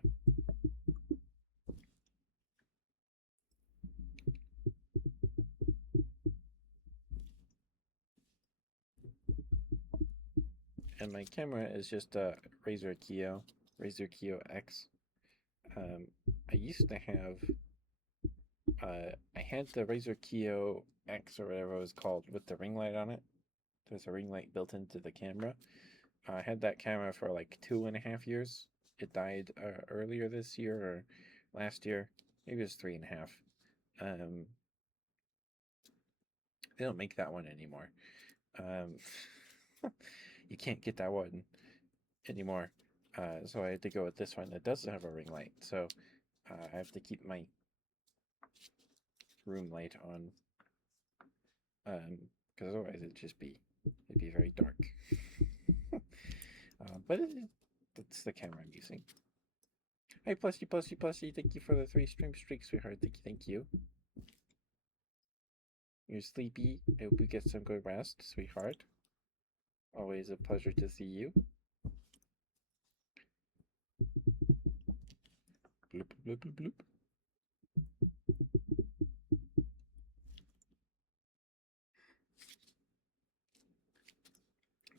And my camera is just a Razer Kio X. Um, I used to have, I had the Razer Kio X or whatever it was called with the ring light on it. There's a ring light built into the camera. I had that camera for like 2.5 years. It died earlier this year or last year. Maybe it was 3.5. Um, they don't make that one anymore. Um, you can't get that one anymore. So I had to go with this one that does have a ring light. So I have to keep my room light on, because otherwise it'd be very dark. But that's the camera I'm using. Hey, Plushy, thank you for the 3 stream streaks, sweetheart. Thank you. You're sleepy. I hope you get some good rest, sweetheart. Always a pleasure to see you. Bloop, bloop, bloop, bloop.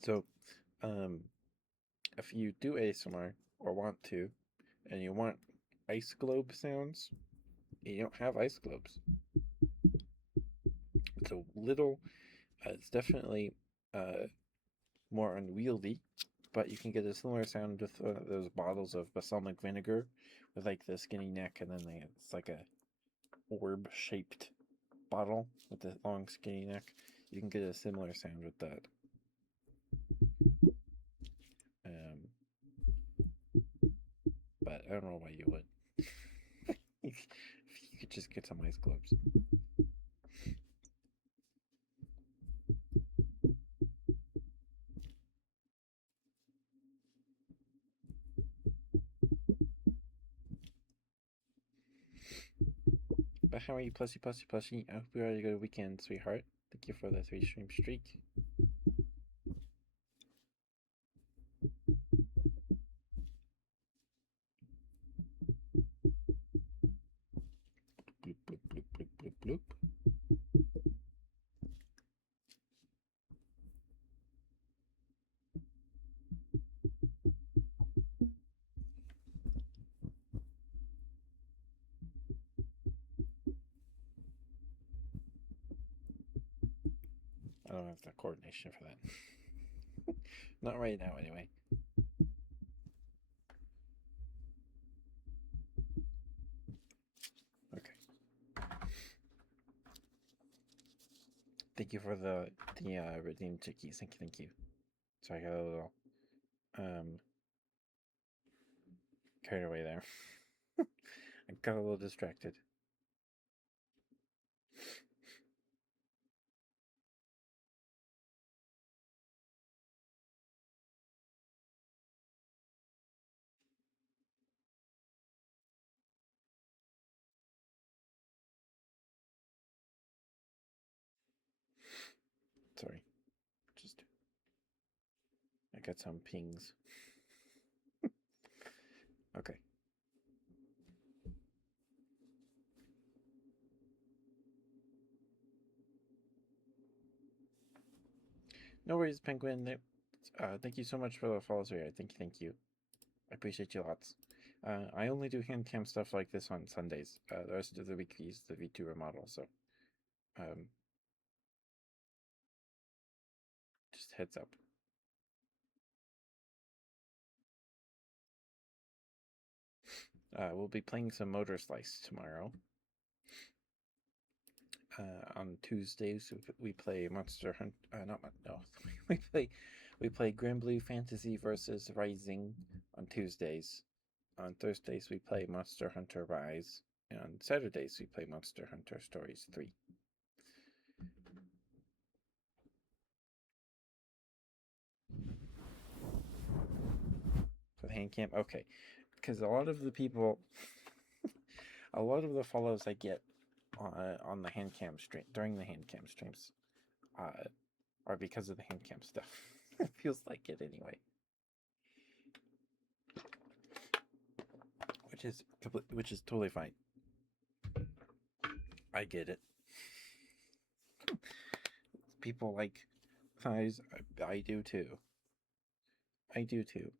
So, if you do ASMR or want to, and you want ice globe sounds, you don't have ice globes. It's a little, it's definitely more unwieldy, but you can get a similar sound with those bottles of balsamic vinegar with like the skinny neck, and then it's like a orb shaped bottle with the long skinny neck. You can get a similar sound with that. But I don't know why you would. If you could just get some ice globes. But how are you, Plussy? I hope you had a good weekend, sweetheart. Thank you for the 3 stream streak. Bloop, bloop, bloop, bloop, bloop, bloop. I don't have the coordination for that. Not right now, anyway. Okay. Thank you for the redeemed chickies. Thank you. So I got a little carried away there. I got a little distracted. Sorry. Just I got some pings. Okay. No worries, Penguin. Thank you so much for the follows here. Thank you. I appreciate you lots. I only do hand cam stuff like this on Sundays. The rest of the week we use the VTuber model, so just heads up. We'll be playing some Motor Slice tomorrow. On Tuesdays we play Monster Hunt. We play Granblue Fantasy versus Rising on Tuesdays. On Thursdays we play Monster Hunter Rise, and on Saturdays we play Monster Hunter Stories 3. For the hand cam, okay, because a lot of the people, a lot of the follows I get on the hand cam stream during the hand cam streams, are because of the hand cam stuff. It feels like it anyway. Which is totally fine. I get it. People like thighs. I do too. I do too.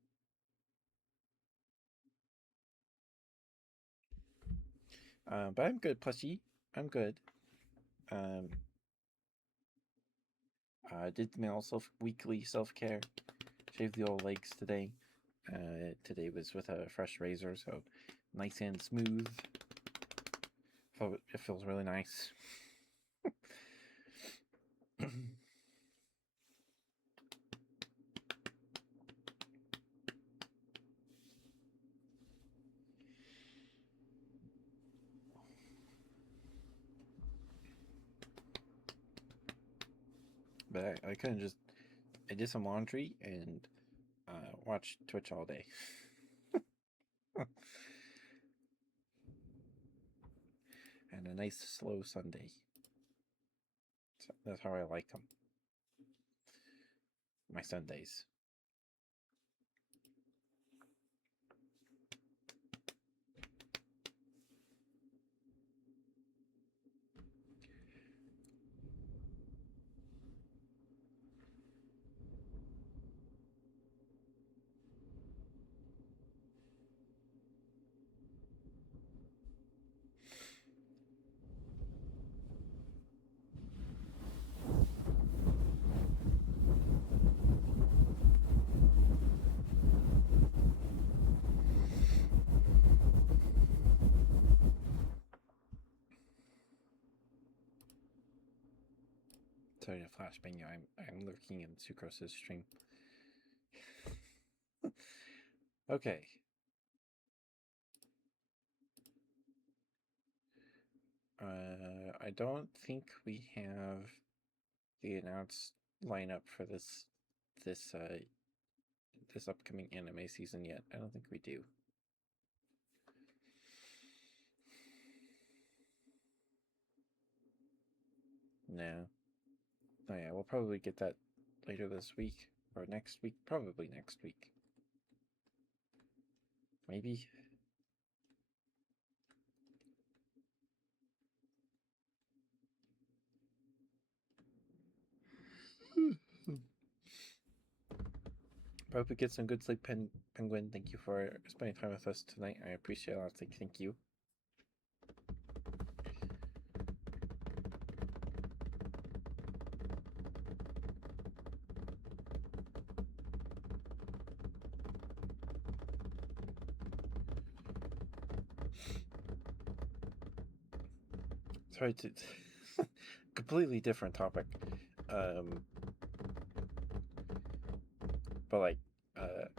But I'm good, Plushie. I'm good. Did my weekly self care Shaved the old legs today. Today was with a fresh razor, so nice and smooth. It feels really nice. But I couldn't just. I did some laundry and watched Twitch all day. And a nice slow Sunday. So that's how I like them. My Sundays. Sorry to flashbang you. I'm lurking in Sucrose's stream. Okay. I don't think we have the announced lineup for this this upcoming anime season yet. I don't think we do. No. Oh yeah, we'll probably get that later this week or next week. Probably next week. Maybe. Hope we get some good sleep, Penguin. Thank you for spending time with us tonight. I appreciate a lot. Thank you. Sorry to completely different topic. But like,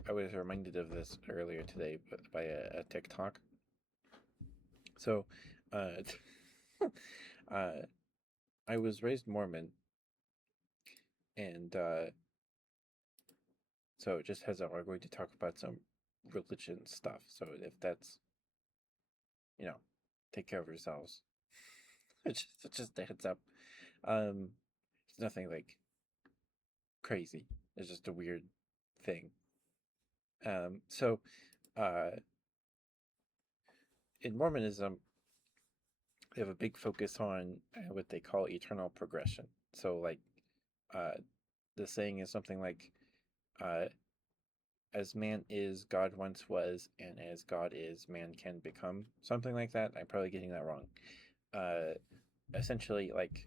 I was reminded of this earlier today by a TikTok. So, I was raised Mormon, and so just heads up, we're going to talk about some religion stuff. So if that's, take care of yourselves. Just a heads up. It's nothing like crazy. It's just a weird thing. So, in Mormonism, they have a big focus on what they call eternal progression. So, like, the saying is something like, as man is, God once was, and as God is, man can become. Something like that. I'm probably getting that wrong. Essentially, like,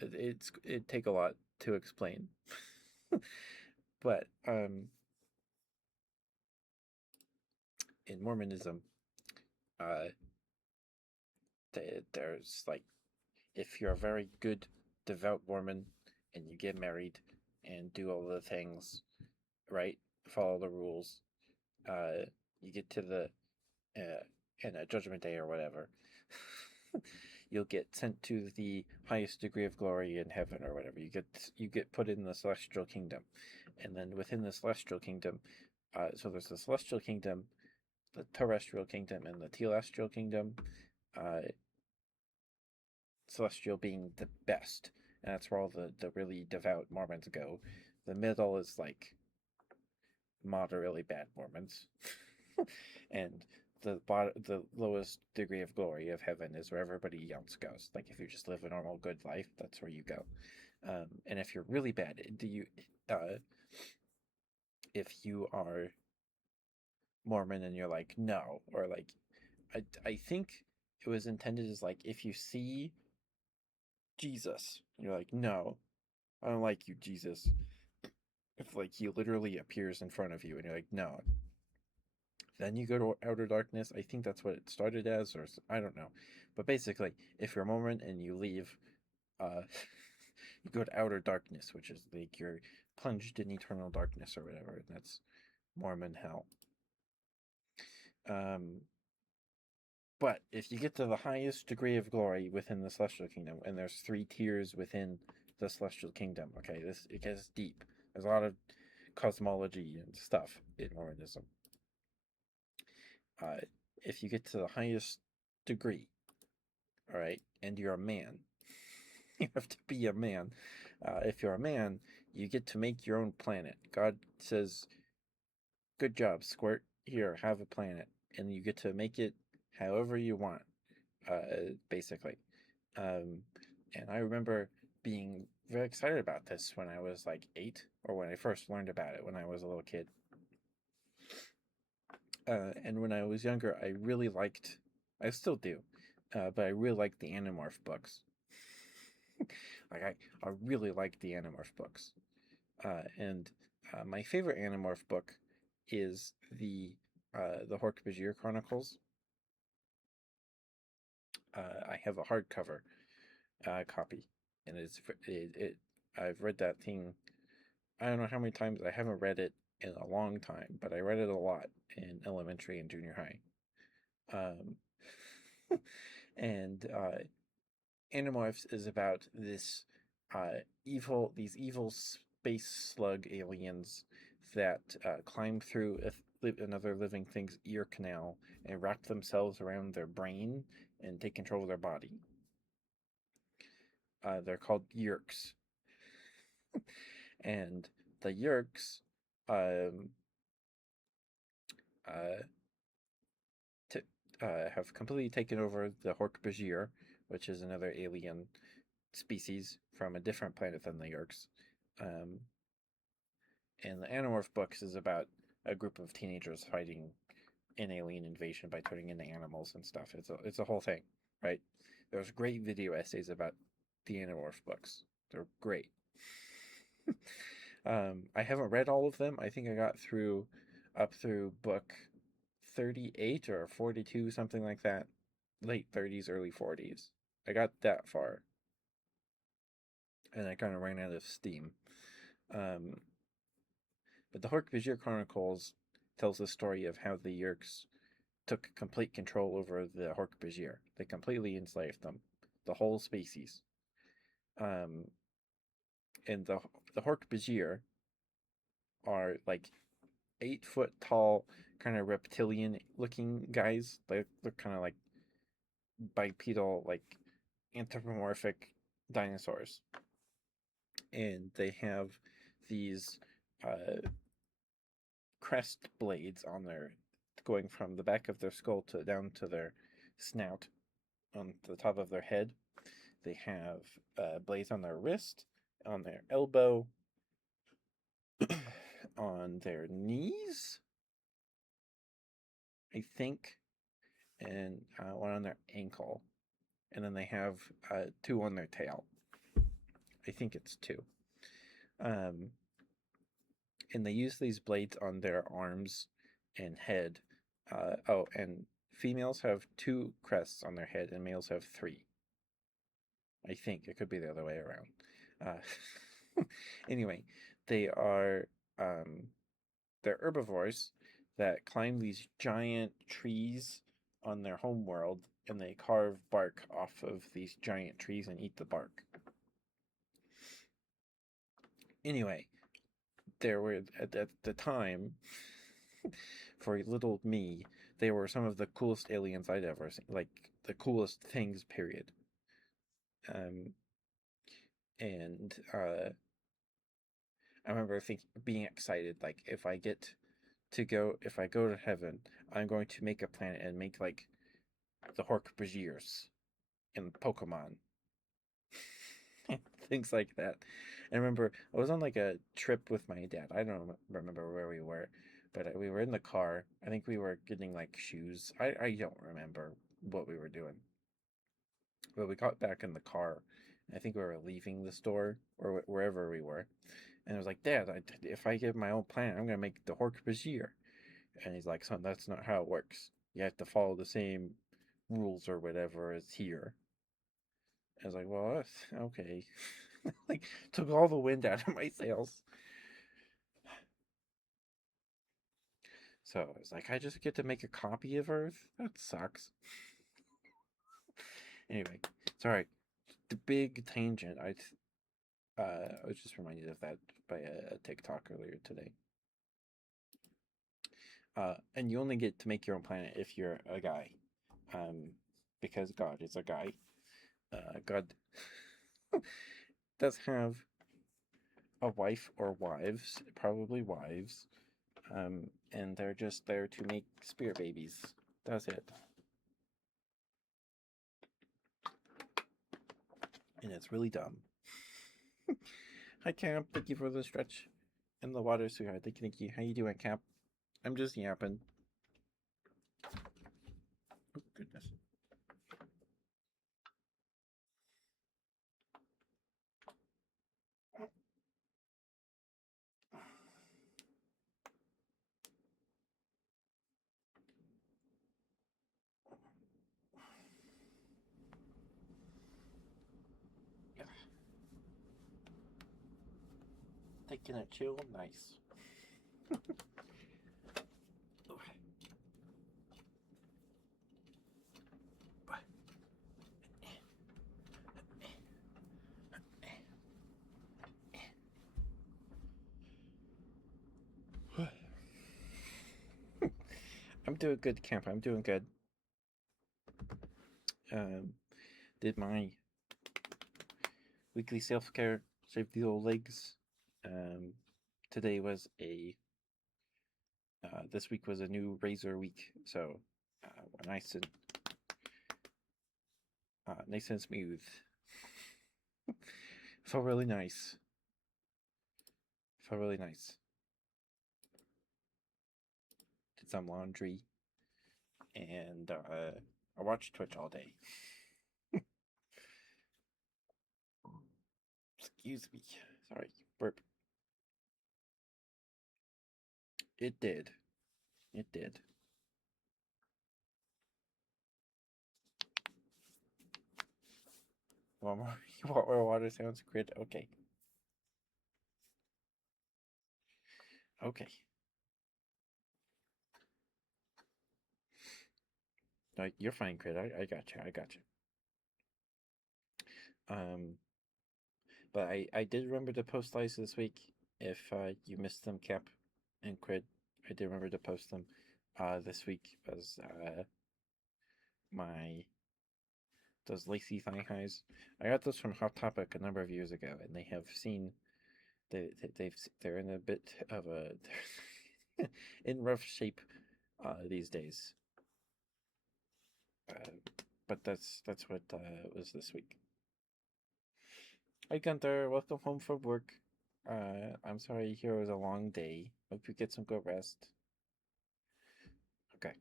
it'd take a lot to explain. But in Mormonism, there's like, if you're a very good devout Mormon and you get married and do all the things right, follow the rules, you get to the in a judgment day or whatever, you'll get sent to the highest degree of glory in heaven or whatever. You get put in the celestial kingdom, and then within the celestial kingdom, so there's the celestial kingdom, the terrestrial kingdom, and the telestial kingdom. Celestial being the best, and that's where all the really devout Mormons go. The middle is like moderately bad Mormons, and the lowest degree of glory of heaven is where everybody else goes. Like if you just live a normal good life, that's where you go. And if you're really bad, if you are Mormon and you're like no, or like I think it was intended as like if you see Jesus, you're like no, I don't like you, Jesus. It's like he literally appears in front of you, and you're like, no. Then you go to outer darkness. I think that's what it started as, or I don't know. But basically, if you're a Mormon and you leave, uh, you go to outer darkness, which is like you're plunged in eternal darkness or whatever. And that's Mormon hell. Um, but if you get to the highest degree of glory within the celestial kingdom, and there's 3 tiers within the celestial kingdom, okay, this it gets deep. There's a lot of cosmology and stuff in Mormonism. Uh, if you get to the highest degree, all right, and you're a man, you have to be a man. If you're a man, you get to make your own planet. God says, "Good job, Squirt. Here, have a planet," and you get to make it however you want. Basically, um, and I remember being very excited about this when I was like 8, or when I first learned about it when I was a little kid. And when I was younger, I really liked, I still do, but I really liked the Animorph books. Like I really liked the Animorph books. And my favorite Animorph book is the Hork-Bajir Chronicles. I have a hardcover copy, and I've read that thing. I don't know how many times. I haven't read it in a long time, but I read it a lot in elementary and junior high. And Animorphs is about these evil space slug aliens that climb through another living thing's ear canal and wrap themselves around their brain and take control of their body. They're called Yerks, and the Yerks um, uh, t- have completely taken over the Hork-Bajir, which is another alien species from a different planet than the Yerks. Um, and the Animorph books is about a group of teenagers fighting an alien invasion by turning into animals and stuff. It's a whole thing, right? There's great video essays about the Animorph books. They're great. I haven't read all of them. I think I got up through book 38 or 42, something like that. Late 30s, early 40s. I got that far. And I kind of ran out of steam. Um, but the Hork-Bajir Chronicles tells the story of how the Yerks took complete control over the Hork-Bajir. They completely enslaved them, the whole species. Um, and the Hork-Bajir are like 8 foot tall, kind of reptilian looking guys. They look kind of like bipedal, like anthropomorphic dinosaurs. And they have these uh, crest blades on their, going from the back of their skull to down to their snout on the top of their head. They have blades on their wrist, on their elbow, on their knees, I think, and one on their ankle. And then they have 2 on their tail. I think it's 2. Um, and they use these blades on their arms and head. And females have 2 crests on their head, and males have 3. I think it could be the other way around. Anyway, they are they're herbivores that climb these giant trees on their home world, and they carve bark off of these giant trees and eat the bark. Anyway, there were at the time, for little me, they were some of the coolest aliens I'd ever seen, like the coolest things, period. Um, and I remember being excited, like if I go to heaven, I'm going to make a planet and make like the Hork-Bajirs in Pokemon, things like that. I remember I was on like a trip with my dad. I don't remember where we were, but we were in the car. I think we were getting like shoes. I don't remember what we were doing, but we got back in the car. I think we were leaving the store or wherever we were, And I was like, Dad, if I get my own planet, I'm gonna make the Hork-Bajir. And he's like, son, that's not how it works. You have to follow the same rules or whatever as here. I was like, well, that's okay. Like, took all the wind out of my sails. So I was like, I just get to make a copy of Earth? That sucks. Anyway, sorry. The big tangent. I was just reminded of that by a TikTok earlier today. And you only get to make your own planet if you're a guy. Because God is a guy. God does have a wife or wives, probably wives, and they're just there to make spirit babies. That's it. And it's really dumb. Hi, Camp. Thank you for the stretch in the water, sweetheart. Thank you. How you doing, Camp? I'm just yapping. Oh, goodness. Taking a chill, nice. I'm doing good, Camp. I'm doing good. Um, did my weekly self care, save the old legs. Um, today was this week was a new razor week, so nice and nice and smooth. Felt really nice. Felt really nice. Did some laundry, and I watched Twitch all day. Excuse me. Sorry, burp. It did. It did. One more water sounds. Grid. Okay. Okay. No, you're fine, Crit. I got you. I got you. But I did remember to post lives this week. If you missed them, Cap and Crit, I did remember to post them. This week was my those lacy thigh highs. I got those from Hot Topic a number of years ago, and they have seen they're in a bit of a in rough shape these days. But that's what was this week. Hi Gunther, welcome home from work. I'm sorry here was a long day. Hope you get some good rest. Okay.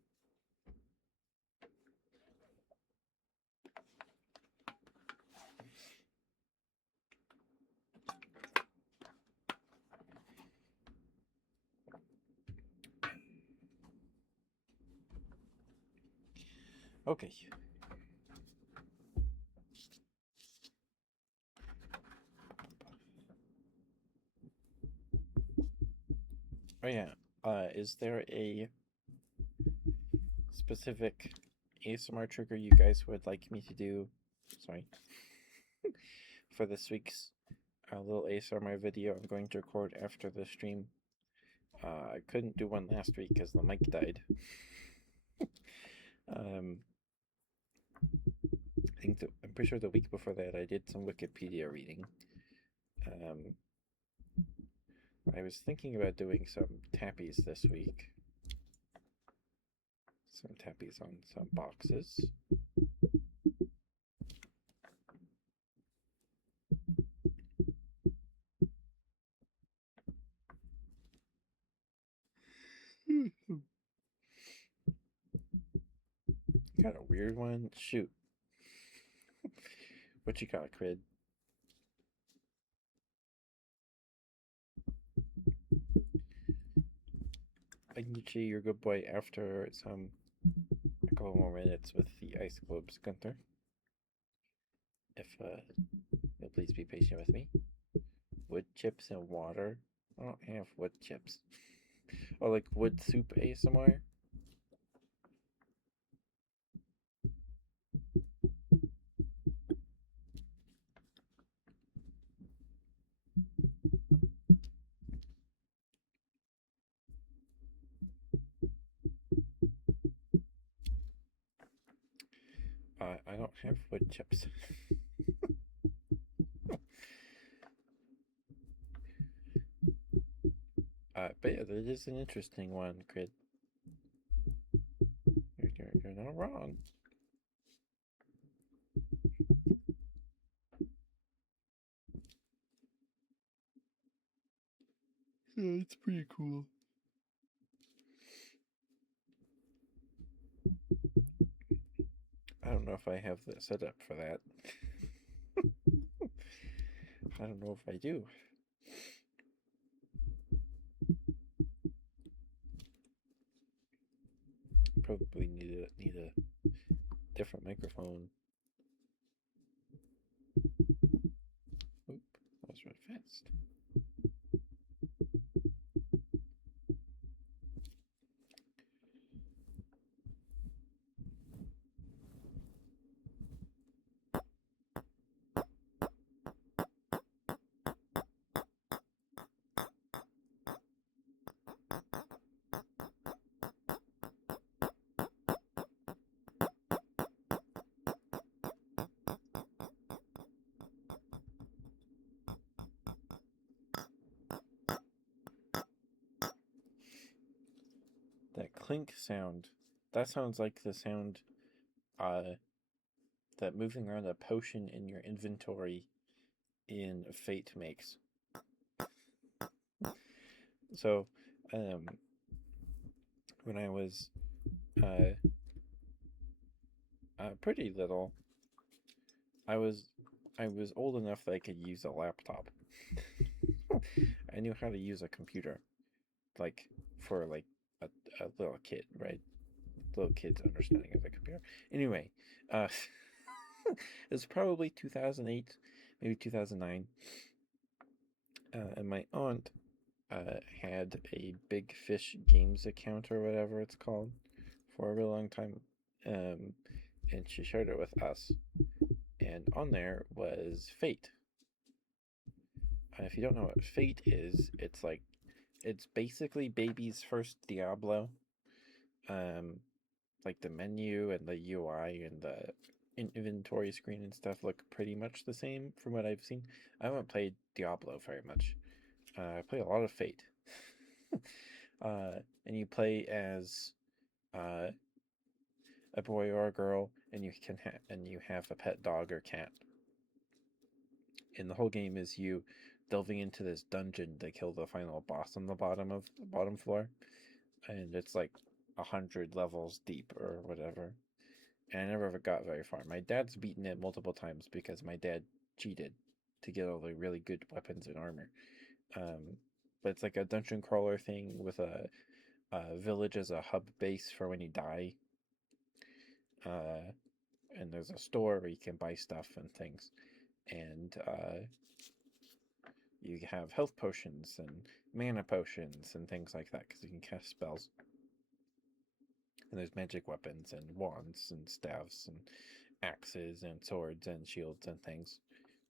Okay. Oh yeah. Is there a specific ASMR trigger you guys would like me to do? Sorry. For this week's little ASMR video I'm going to record after the stream. I couldn't do one last week because the mic died. I'm pretty sure the week before that I did some Wikipedia reading. I was thinking about doing some tappies this week. Some tappies on some boxes. Got a weird one? Shoot. What you got, Crid? I can get you your good boy after a couple more minutes with the ice globes, Gunther. If you'll please be patient with me. Wood chips and water. I don't have wood chips. Or like wood soup ASMR. I don't have wood chips. But yeah, that is an interesting one, Crit. You're not wrong. Yeah, it's pretty cool. I don't know if I have the setup for that. I don't know if I do. Probably need a different microphone. Oop, that was really fast. That clink sound, that sounds like the sound uh, that moving around a potion in your inventory in Fate makes. So, when I was uh, pretty little, I was I was old enough that I could use a laptop. I knew how to use a computer, like for like a, a little kid, right? Little kid's understanding of a computer. Anyway, it was probably 2008, maybe 2009, and my aunt had a Big Fish Games account or whatever it's called for a really long time, and she shared it with us. And on there was Fate. And if you don't know what Fate is, it's basically baby's first Diablo. Um, like the menu and the UI and the inventory screen and stuff look pretty much the same from what I've seen. I haven't played Diablo very much. I play a lot of Fate. And you play as uh, a boy or a girl, and you have a pet dog or cat. And the whole game is you delving into this dungeon to kill the final boss on the bottom floor, and it's like 100 levels deep or whatever. And I never ever got very far. My dad's beaten it multiple times because my dad cheated to get all the really good weapons and armor. But it's like a dungeon crawler thing with a village as a hub base for when you die. Uh, and there's a store where you can buy stuff and things. And you have health potions and mana potions and things like that because you can cast spells. And there's magic weapons and wands and staves and axes and swords and shields and things,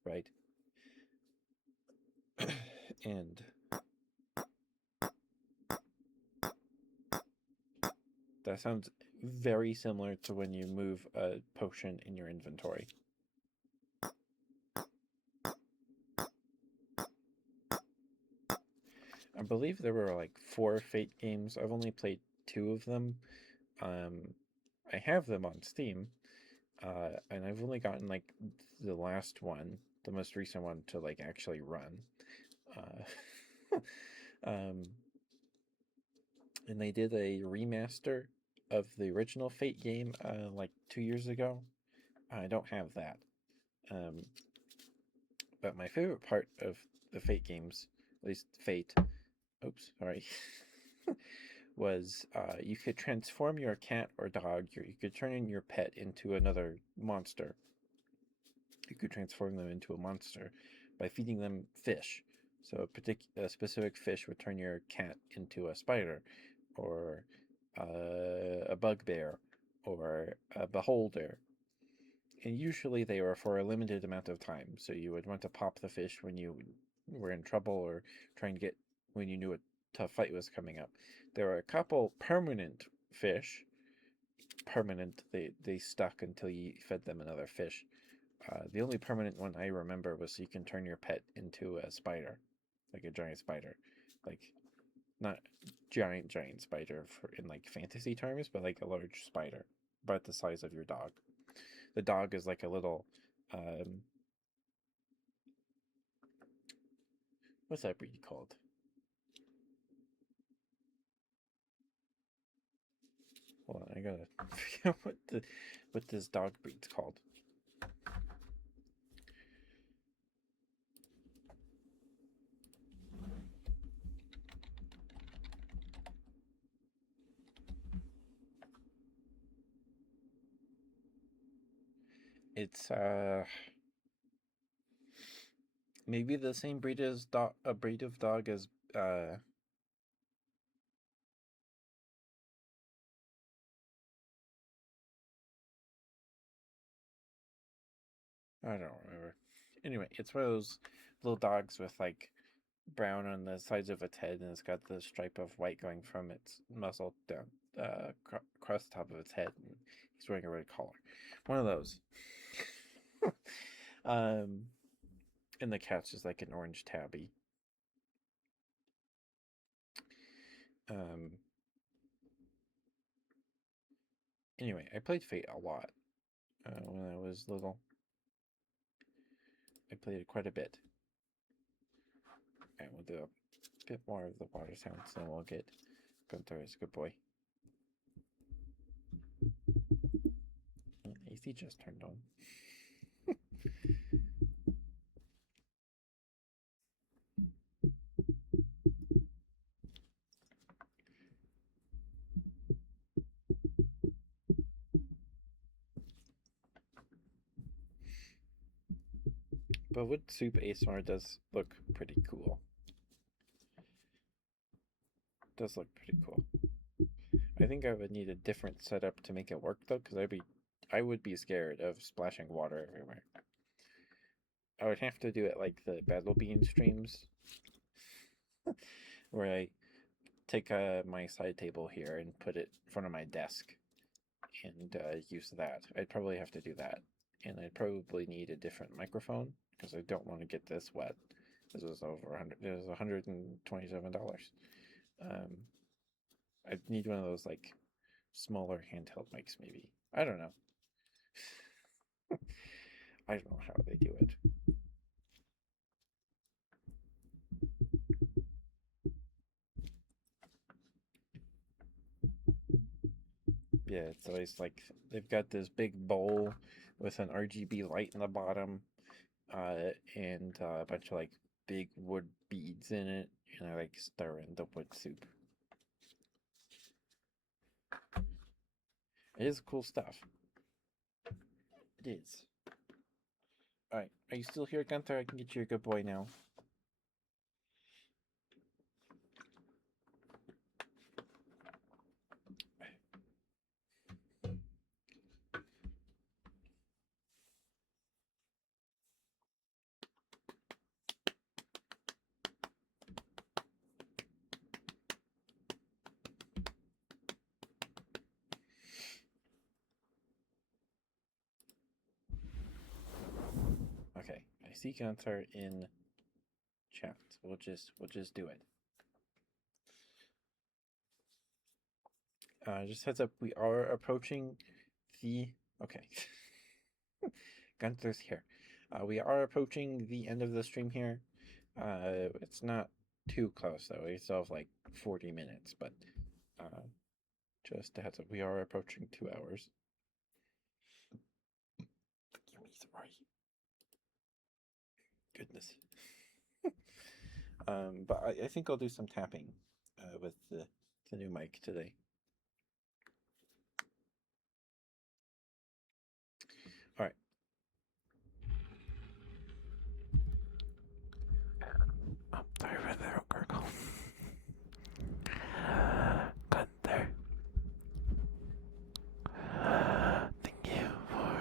right? And that sounds very similar to when you move a potion in your inventory. I believe there were like 4 Fate games. I've only played 2 of them. I have them on Steam, and I've only gotten like the last one, the most recent one, to like actually run. Um, and they did a remaster of the original Fate game like 2 years ago. I don't have that. But my favorite part of the Fate games, at least Fate, oops, sorry, was you could transform your cat or dog, you could turn in your pet into another monster. You could transform them into a monster by feeding them fish. So a specific fish would turn your cat into a spider, or a bugbear, or a beholder. And usually they were for a limited amount of time. So you would want to pop the fish when you were in trouble or trying to get when you knew a tough fight was coming up. There were a couple permanent fish. Permanent, they stuck until you fed them another fish. The only permanent one I remember was you can turn your pet into a spider, like a giant spider, like not giant spider for in like fantasy terms, but like a large spider, about the size of your dog. The dog is like a little, um, what's that breed called? Hold on, I gotta figure out what this dog breed's called. It's maybe the same breed as a breed of dog as I don't remember. Anyway, it's one of those little dogs with like brown on the sides of its head, and it's got the stripe of white going from its muzzle down across the top of its head. And he's wearing a red collar. One of those. um, and the cat's just like an orange tabby. Um, anyway, I played Fate a lot when I was little. I played it quite a bit. And we'll do a bit more of the water sounds, then we'll get Gunther as a good boy. AC just turned on. But wood soup ASMR does look pretty cool. Does look pretty cool. I think I would need a different setup to make it work though, because I would be scared of splashing water everywhere. I would have to do it like the Battle Bean streams, where I take my side table here and put it in front of my desk and use that. I'd probably have to do that, and I'd probably need a different microphone because I don't want to get this wet. This was over 100. It was $127. Um, I'd need one of those like smaller handheld mics, maybe. I don't know. I don't know how they do it. Yeah, it's always like they've got this big bowl with an RGB light in the bottom, and a bunch of like big wood beads in it, and I like stir in the wood soup. It is cool stuff. It is. All right, are you still here, Gunther? I can get you a good boy now. Okay, I see Gunther in chat. We'll just do it. Just heads up, we are approaching the okay. Gunther's here. We are approaching the end of the stream here. It's not too close though. We still have like 40 minutes, but just a heads up, we are approaching 2 hours. Sorry. Goodness. But I think I'll do some tapping with the the new mic today. All right. I'm sorry for the little gurgle. Gunther. Thank you for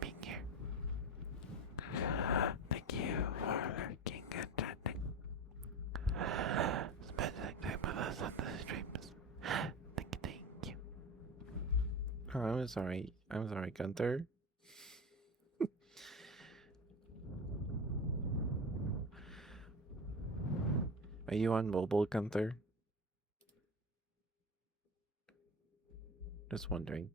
being here. Thank you for lurking and chatting. Spending time with us on the streams. Thank you. Oh, I'm sorry. I'm sorry, Gunther. Are you on mobile, Gunther? Just wondering.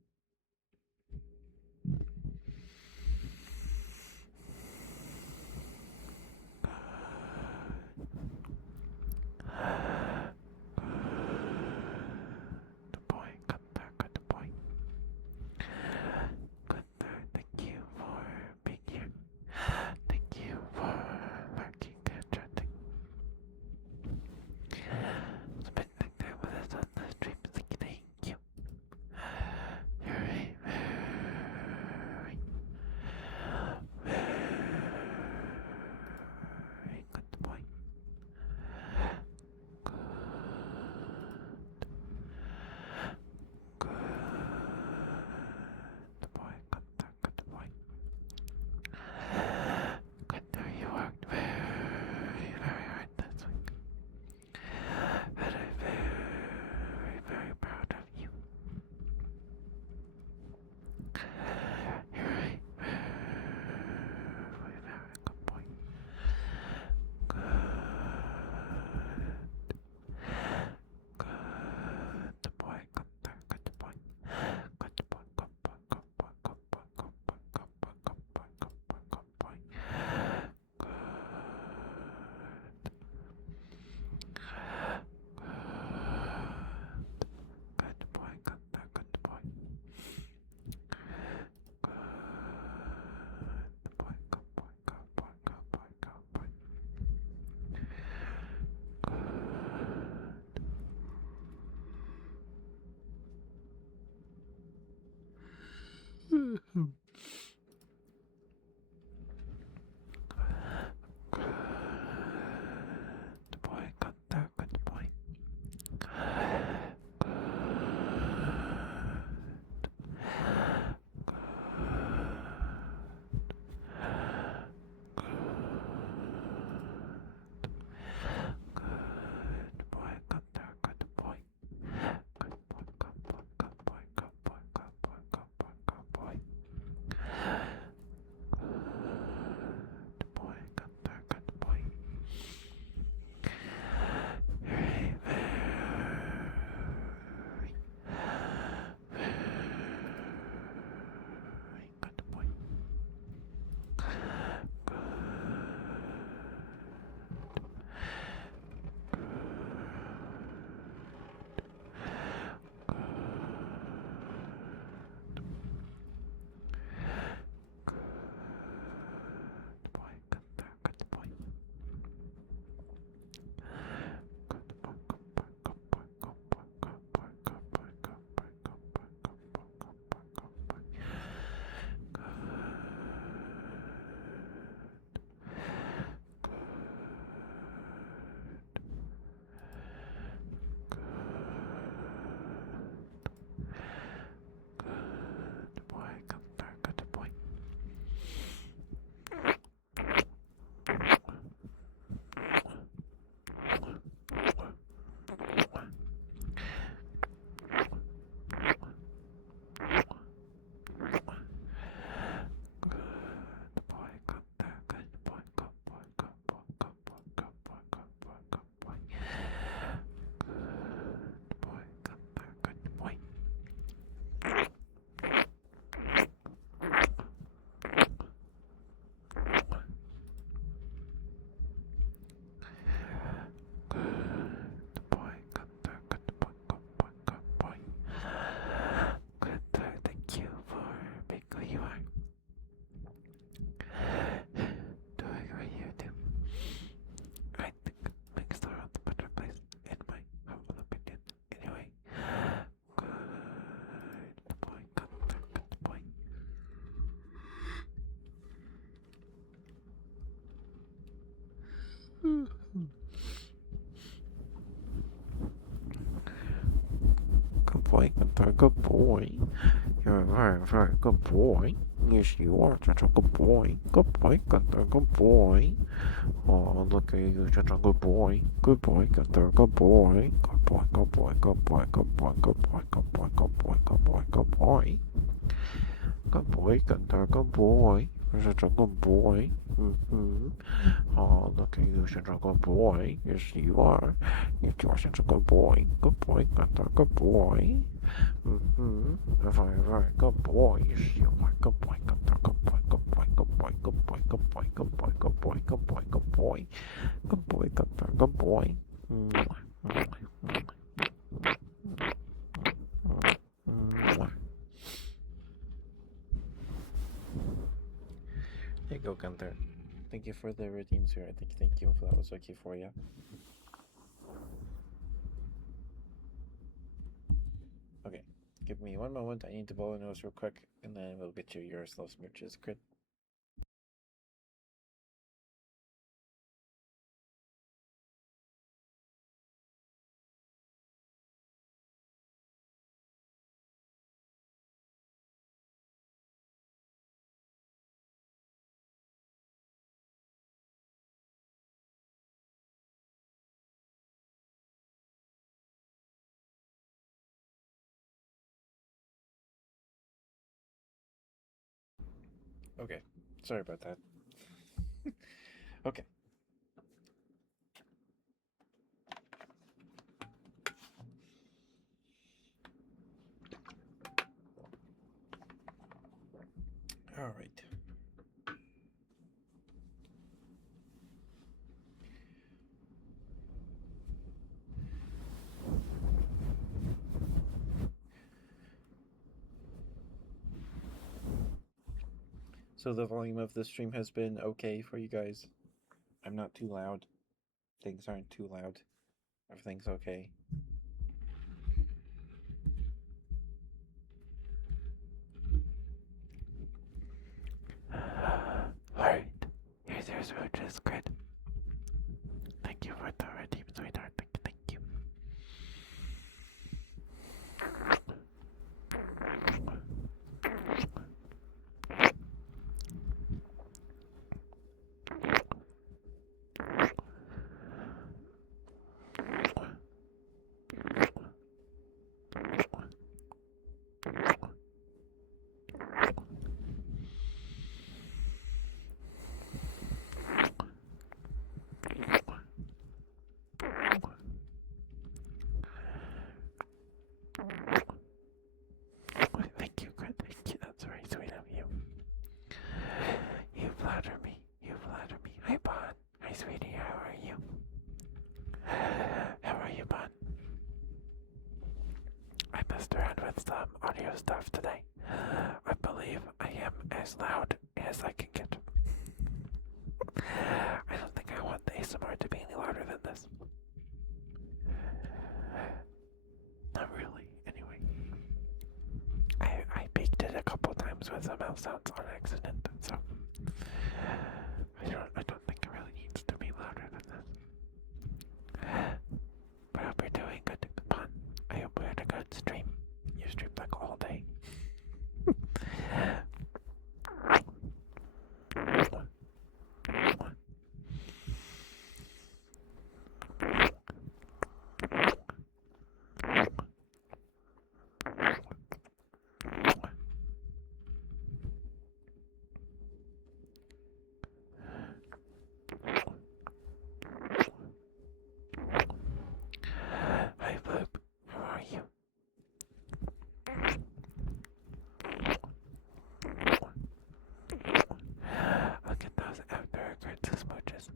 Good boy, Gunther, good boy. Gunther, thank you for being here. Thank you for lurking and chatting. Spending time with us on the stream. Thank you. Gunther, good boy. You're a very, very good boy. Yes, you are such a good boy. Good boy, Gunther, good boy. Oh, look at you, such a good boy. Good boy, Gunther, good boy. Good boy, good boy, good boy, good boy, good boy, good boy, good boy, good boy, good boy. Good boy, Gunther, good boy. You're such a good boy. Mm-hmm. Oh, look at you, such a good boy. Yes, you are. Yes, you are such a good boy. Good boy, Gunther, good boy. Mm-hmm. A very, very good boy. Yes, you are. Good boy, Gunther, good boy, good boy, good boy, good boy, good boy, good boy, good boy, good boy, good boy. Good boy, Gunther, good boy. Mwah, mwah, mwah, mwah. There you go, Gunther. Thank you for the redeem, sir. Thank you. If that was okay for you. Okay, give me one moment. I need to blow a nose real quick, and then we'll get you your slow smooches. Crit. Okay, sorry about that. Okay. All right. So the volume of the stream has been okay for you guys. I'm not too loud. Things aren't too loud. Everything's okay. Alright, here's your switches, Crit. Thank you for the redeem, sweetheart. Thank you. Thank you, Crit. Thank you. That's very sweet of you. You flatter me. You flatter me. Hi, Bon. Hi, sweetie. How are you? How are you, Bon? I messed around with some audio stuff today. I believe I am as loud as I can get. I don't think I want the ASMR to be any louder than this. Not really, anyway. I peaked it a couple times with some mouth sounds on accident, so I don't think it really needs to be louder than this. But I hope you're doing good, Bon. I hope we had a good stream. You streamed like all day. Hi, Bloop. How are you? I'll get those after I get the smooches.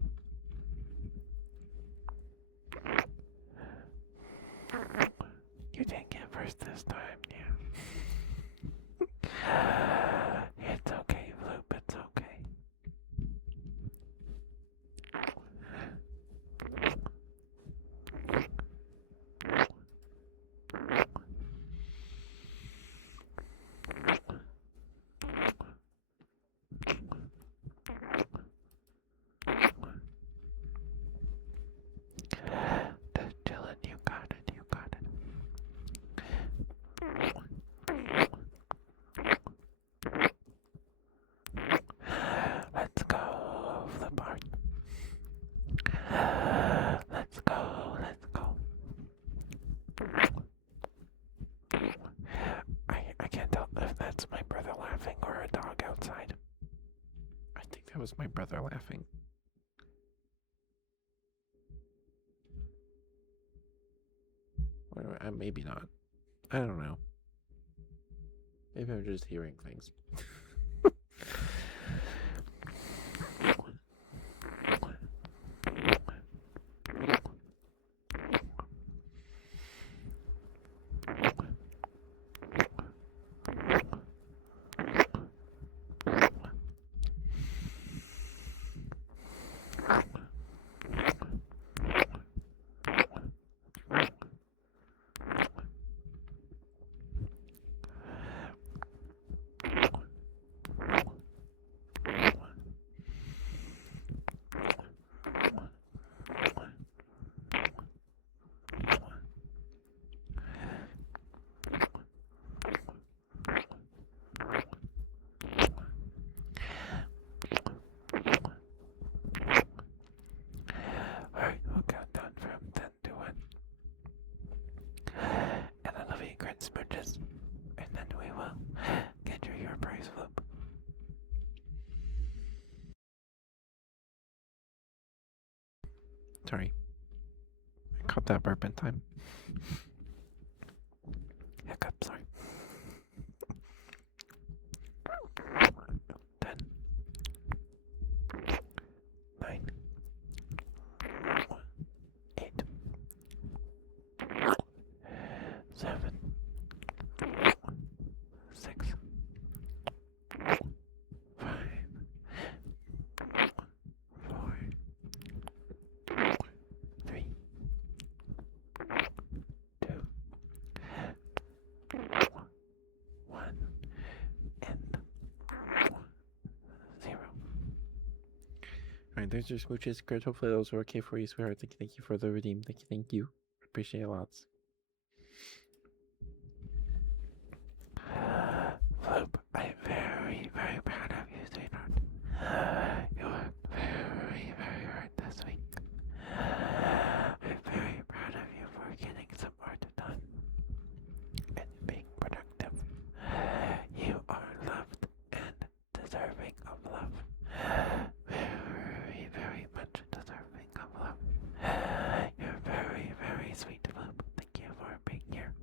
You didn't get first this time, yeah. It's okay, Bloop. It's okay. Just chillin'. You got it. You got it. was my brother laughing. Or maybe not. I don't know. Maybe I'm just hearing things. Alright, we'll count down from 10 to 1. And I love you, great smooches. And then we will get your prize flip. Sorry. I caught that burp in time. Hiccup, sorry. 10, 9, 8, 7, 6, 5, 4, 3, 2, 1, and 0. Alright, there's your smooches, Grit. Hopefully those were okay for you, sweetheart. Thank you for the redeem. Thank you. Appreciate it lots. Floop, I'm very, very proud of you, sweetheart. You worked very, very hard this week. I'm very proud of you for getting some art done and being productive. You are loved and deserving of love. Very, very much deserving of love. You're very, very sweet, Floop. Thank you for being here.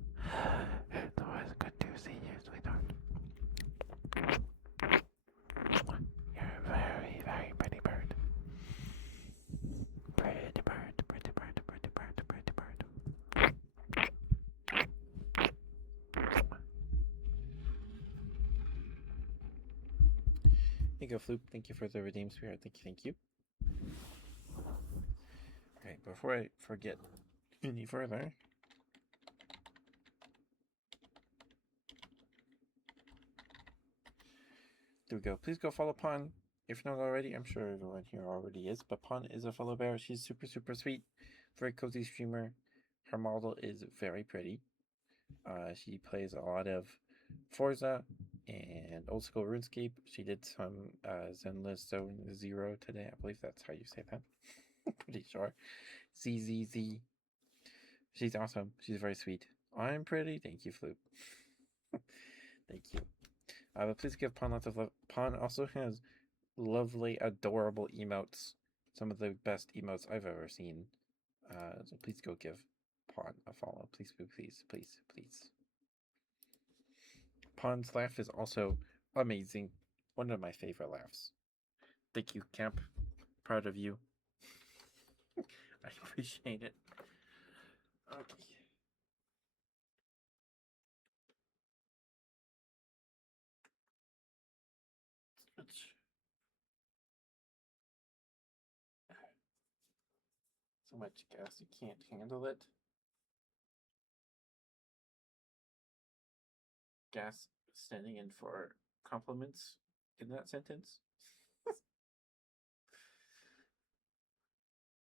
It's always good to see you, sweetheart. You're a very, very pretty bird. Pretty bird, pretty bird, pretty bird, pretty bird. Here you go, Floop. Thank you for the redeem, sweetheart. Thank you. Okay, before I forget any further, there we go. Please go follow Pon. If not already, I'm sure everyone here already is, but Pon is a fellow bear. She's super, super sweet. Very cozy streamer. Her model is very pretty. She plays a lot of Forza and old school RuneScape. She did some Zenless Zone Zero today. I believe that's how you say that. Pretty sure. ZZZ. She's awesome. She's very sweet. I'm pretty. Thank you, Floop. Thank you. But please give Pon lots of love. Pon also has lovely, adorable emotes. Some of the best emotes I've ever seen. So please go give Pon a follow. Please, please, please, please. Pon's laugh is also amazing. One of my favorite laughs. Thank you, Camp. Proud of you. I appreciate it. Okay. So much gas, you can't handle it. Gas standing in for compliments in that sentence.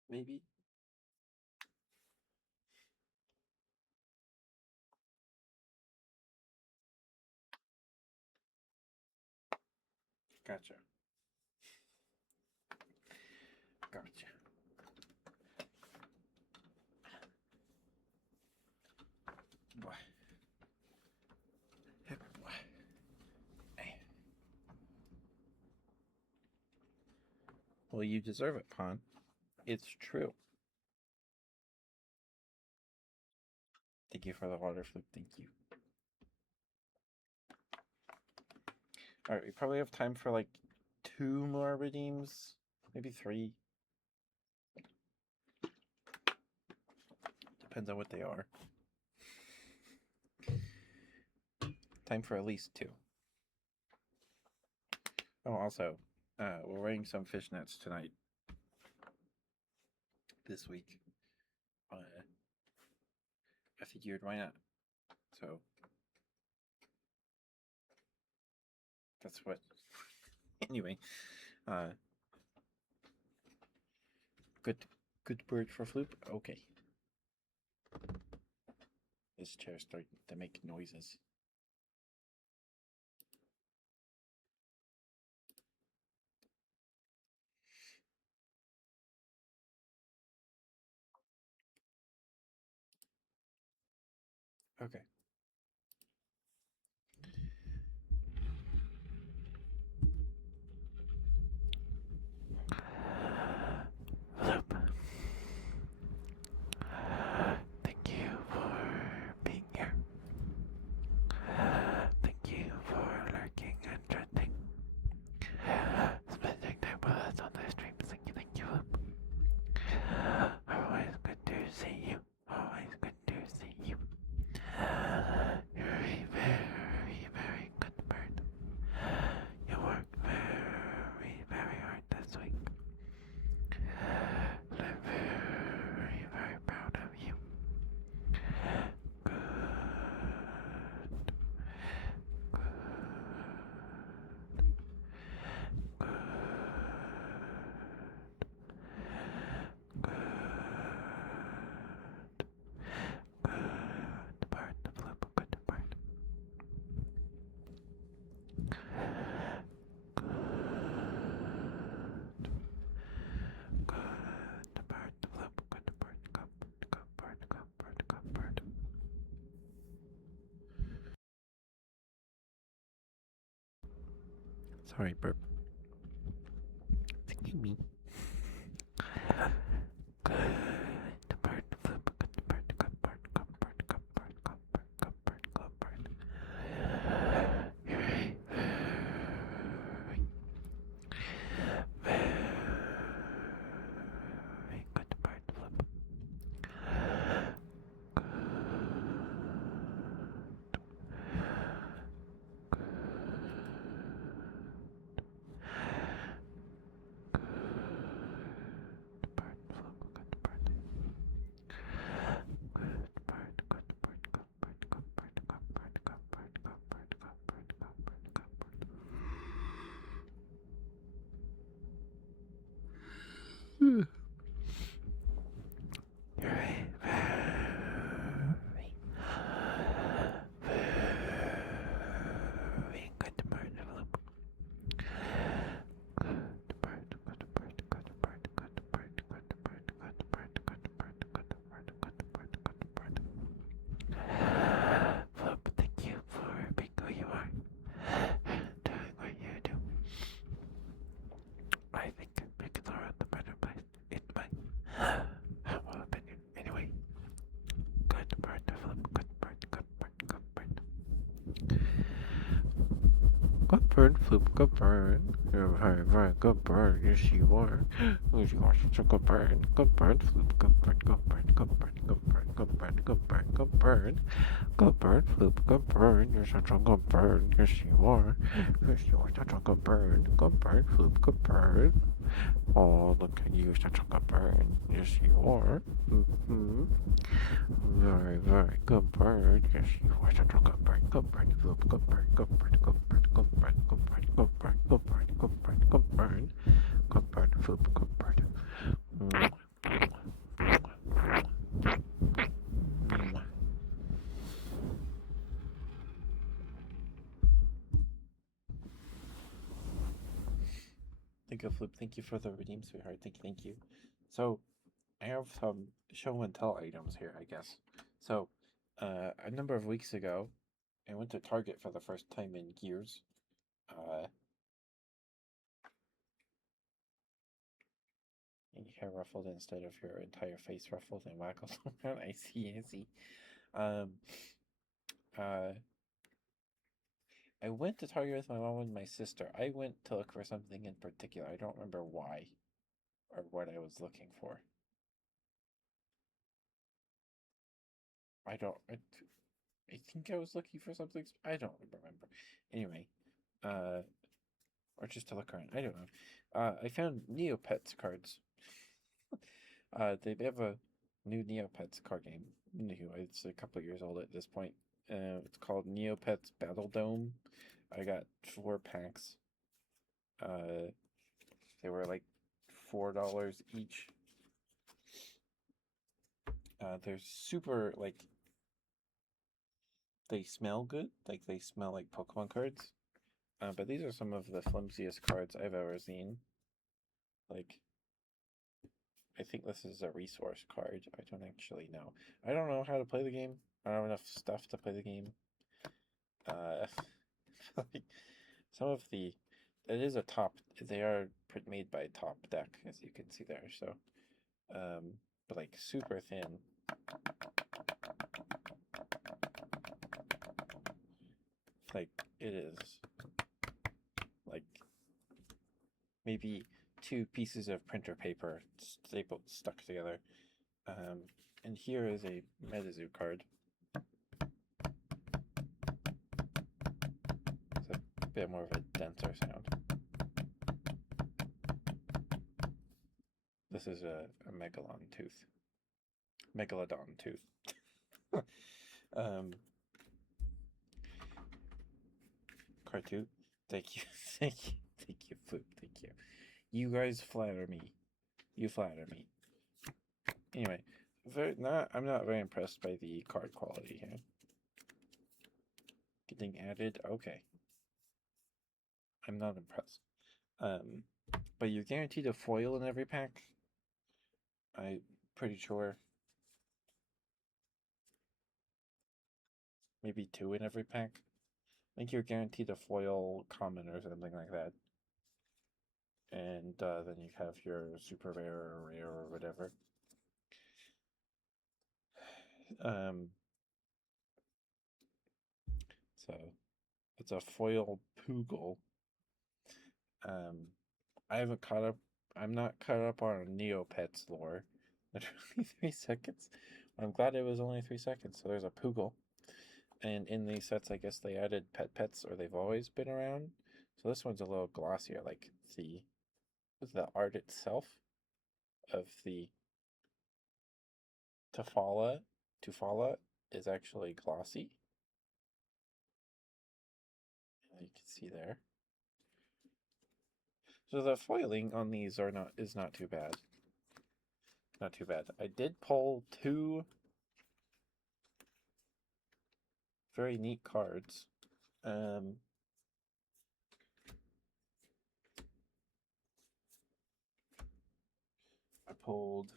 Maybe. Gotcha. Boy. Boy. Hey. Well, you deserve it, Pawn. It's true. Thank you for the water flip. Thank you. Alright, we probably have time for like 2 more redeems. Maybe 3. Depends on what they are. Time for at least 2. Oh, also, we're wearing some fishnets tonight. This week. I figured why not? So that's what. Anyway, good bird for Floop. Okay. This chair's starting to make noises. Okay. Loop. Thank you for being here. Thank you for lurking and trending. Spending time with us on the streams. Thank you, Loop. Always good to see you. Always good to see you. You're a very, very good bird. You worked very, very hard this week. And I'm very, very proud of you. Good. Good. Good. Good. Good part, Flip, good part. Good. Good part, Flip, good part, good part, good part, good part. Sorry, burp. Excuse me. Good part, Flip, good part, good part, good part, good part, good part, good part, good part. You're a very, very good part, Flip. Good. Part, Flip, good part. Good part, good part, good part, good part, good part, good part, good part, good part, good part, good part. You're a very, very good part, Philip. Good part, good part, good part, good part, good part, good part, good part, good part, good part, good part. Philip, thank you for being who you are, doing what you do. I think make the world a better place, in my humble opinion. Anyway, good part, Philip, good part, good part, good part. Good bird, Floop, good bird. You're a very, very good bird. Yes, you are. Yes, you are such a good bird. Good bird, Floop, good bird, good bird, good bird, good bird, good bird, good bird, good bird. Good bird, Floop, good bird. You're such a good bird. Yes, you are. Yes, you are such a good bird. Good bird, Floop, good bird. Oh, look at you, such a good bird. Yes, you are. Mm-hmm. Very, very good bird. Yes, you are such a good bird. Good bird, Floop, good bird, good bird, good bird, good bird, good bird, good bird, good bird, good bird, good bird. Good bird, Floop, good bird. Thank you, Flip. Thank you for the redeem, sweetheart. Thank you. So, I have some show and tell items here, I guess. So, a number of weeks ago, I went to Target for the first time in years. hair ruffled instead of your entire face ruffled and waggled around. I see, I see. Um, uh, I went to Target with my mom and my sister. I went to look for something in particular. I don't remember why or what I was looking for. I don't. I think I was looking for something. I don't remember. Anyway, uh, or just to look around. I don't know. I found Neopets cards. They have a new Neopets card game. New. It's a couple years old at this point. It's called Neopets Battle Dome. I got 4 packs. Uh, they were like $4 each. They're super like they smell good. Like they smell like Pokemon cards. But these are some of the flimsiest cards I've ever seen. Like, I think this is a resource card. I don't actually know. I don't know how to play the game. I don't have enough stuff to play the game. Like some of the, it is a top. They are made by Top Deck, as you can see there. So, but like super thin. Like it is like maybe 2 pieces of printer paper stapled stuck together. And here is a Metazoo card. It's a bit more of a denser sound. This is a Megalodon tooth. Card 2. Thank you, thank you, thank you, Floop, thank you. You guys flatter me. You flatter me. Anyway, I'm not very impressed by the card quality here. Getting added, okay. I'm not impressed. But you're guaranteed a foil in every pack. I'm pretty sure. Maybe 2 in every pack. I think you're guaranteed a foil common or something like that. And then you have your super rare or rare or whatever. So it's a foil Poogle. I haven't caught up. I'm not caught up on Neopets lore. Literally 3 seconds. I'm glad it was only 3 seconds. So there's a Poogle. And in these sets, I guess they added pets, or they've always been around. So this one's a little glossier, like the art itself of the Tufala is actually glossy. You can see there. So the foiling on these is not too bad. Not too bad. I did pull 2 very neat cards. I pulled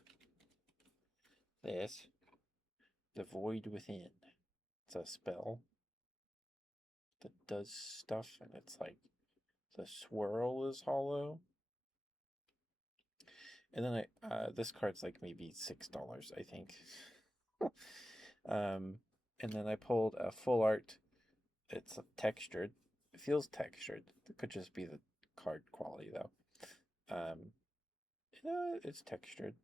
this, The Void Within. It's a spell that does stuff, and it's like the swirl is hollow. And then this card's like maybe $6, I think. And then I pulled a full art. It's textured. It feels textured. It could just be the card quality though. It's textured.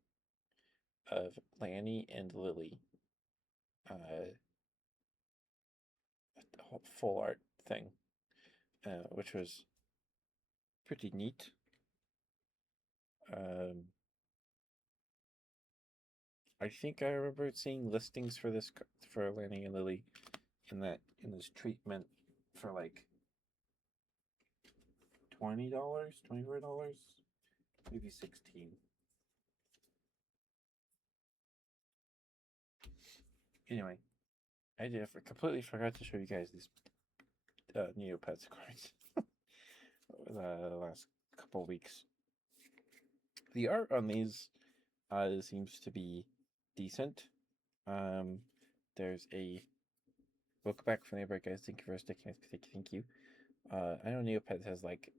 Of Lanny and Lily. A full art thing, which was pretty neat. I think I remember seeing listings for this for Lanny and Lily in this treatment for like $20, $24, maybe 16. Anyway, I completely forgot to show you guys these Neopets cards the last couple weeks. The art on these seems to be decent. There's a welcome back from the break, guys. Thank you for sticking. Thank you. I know Neopets has like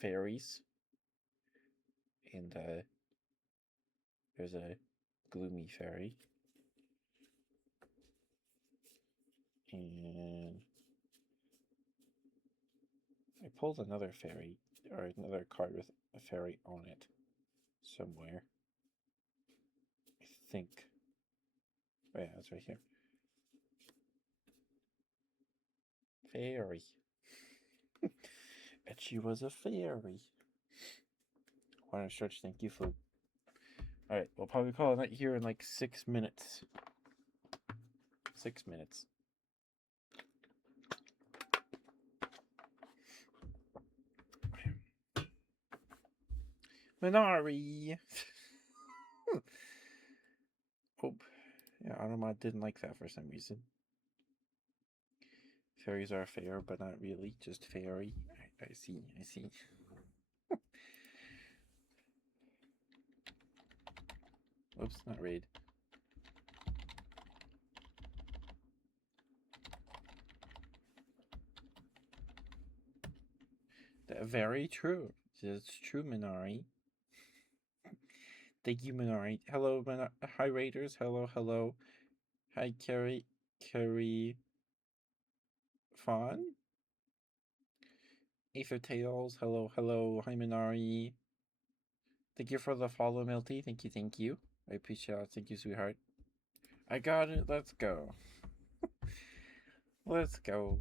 fairies, and There's a gloomy fairy. And I pulled another fairy, or another card with a fairy on it somewhere. I think. Oh yeah, it's right here. Fairy. And she was a fairy. Water stretch, thank you, Flu. Alright, we'll probably call it night here in like 6 minutes. 6 minutes. Minari! Oh, yeah, Automod didn't like that for some reason. Fairies are fair, but not really, just fairy. I see, I see. Oops, not raid. Very true. It's true, Minari. Thank you, Minari. Hello, hi, Raiders. Hello, hello. Hi, Carrie Fawn. Aether Tails. Hello, hello. Hi, Minari. Thank you for the follow, Milty. Thank you, thank you. I appreciate it. Thank you, sweetheart. I got it. Let's go. Let's go.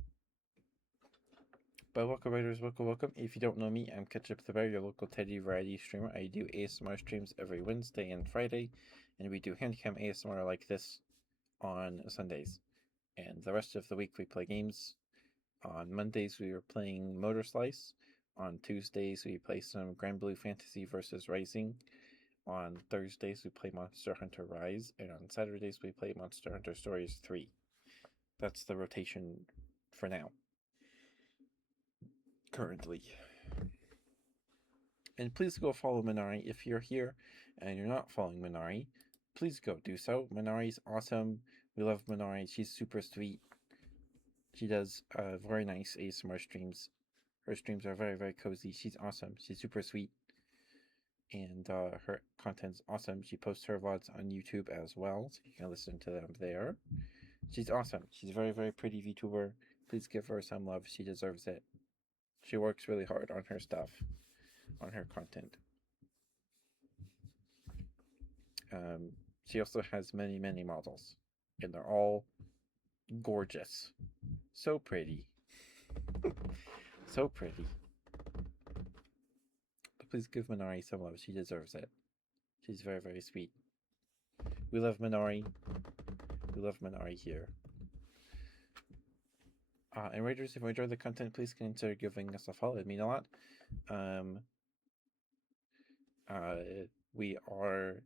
But welcome, Raiders. Welcome, welcome. If you don't know me, I'm Ketchup the Bear, your local Teddy variety streamer. I do ASMR streams every Wednesday and Friday, and we do handcam ASMR like this on Sundays. And the rest of the week, we play games. On Mondays, we were playing Motor Slice. On Tuesdays, we play some Grand Blue Fantasy vs. Rising. On Thursdays, we play Monster Hunter Rise. And on Saturdays, we play Monster Hunter Stories 3. That's the rotation for now. Currently. And please go follow Minari if you're here and you're not following Minari. Please go do so. Minari's awesome. We love Minari. She's super sweet. She does very nice ASMR streams. Her streams are very, very cozy. She's awesome. She's super sweet. And her content's awesome. She posts her VODs on YouTube as well, so you can listen to them there. She's awesome. She's a very, very pretty VTuber. Please give her some love. She deserves it. She works really hard on her stuff, on her content. She also has many, many models, and they're all gorgeous. So pretty. So pretty. But please give Minari some love. She deserves it. She's very, very sweet. We love Minari. We love Minari here. And Raiders, if you enjoy the content, please consider giving us a follow. It'd mean a lot. We are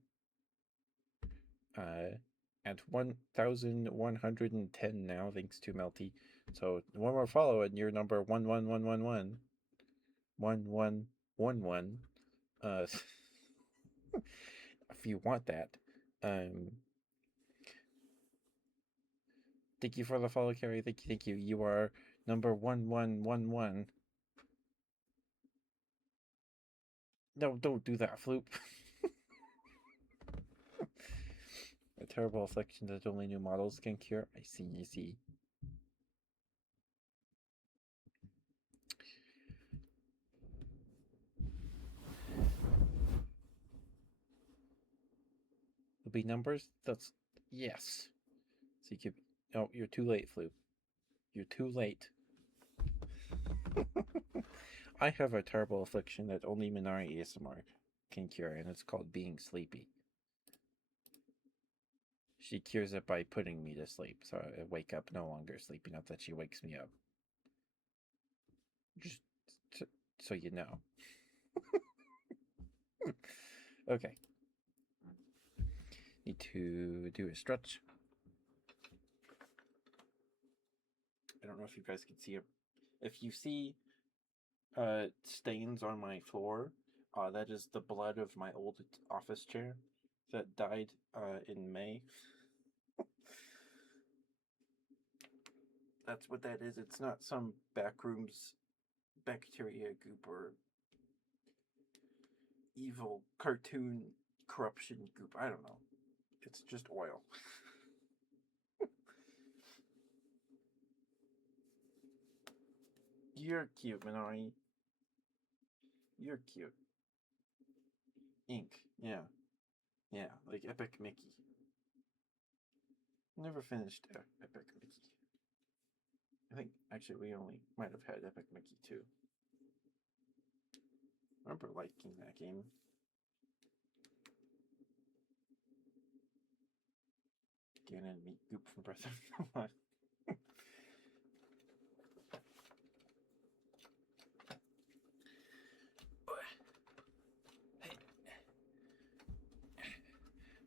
at 1,110 now, thanks to Melty. So one more follow, and you're number 11111. 1111. If you want that. Thank you for the follow, Carrie. Thank you. You are number 1111. No, don't do that, Floop. A terrible affliction that only new models can cure. I see. There'll be numbers? That's... Yes. So you could... No, you're too late, Floop. You're too late. I have a terrible affliction that only Minari ASMR can cure, and it's called being sleepy. She cures it by putting me to sleep, so I wake up no longer sleepy, not that she wakes me up. Just so you know. Okay. Need to do a stretch. I don't know if you guys can see it. If you see stains on my floor, that is the blood of my old office chair that died in May. That's what that is. It's not some backrooms bacteria goop or evil cartoon corruption goop. I don't know. It's just oil. You're cute, Minari. You're cute. Ink. Yeah. Yeah, like Epic Mickey. Never finished Epic Mickey. I think, actually, we only might have had Epic Mickey too. I remember liking that game. Ganon and Meat Goop from Breath of the Wild.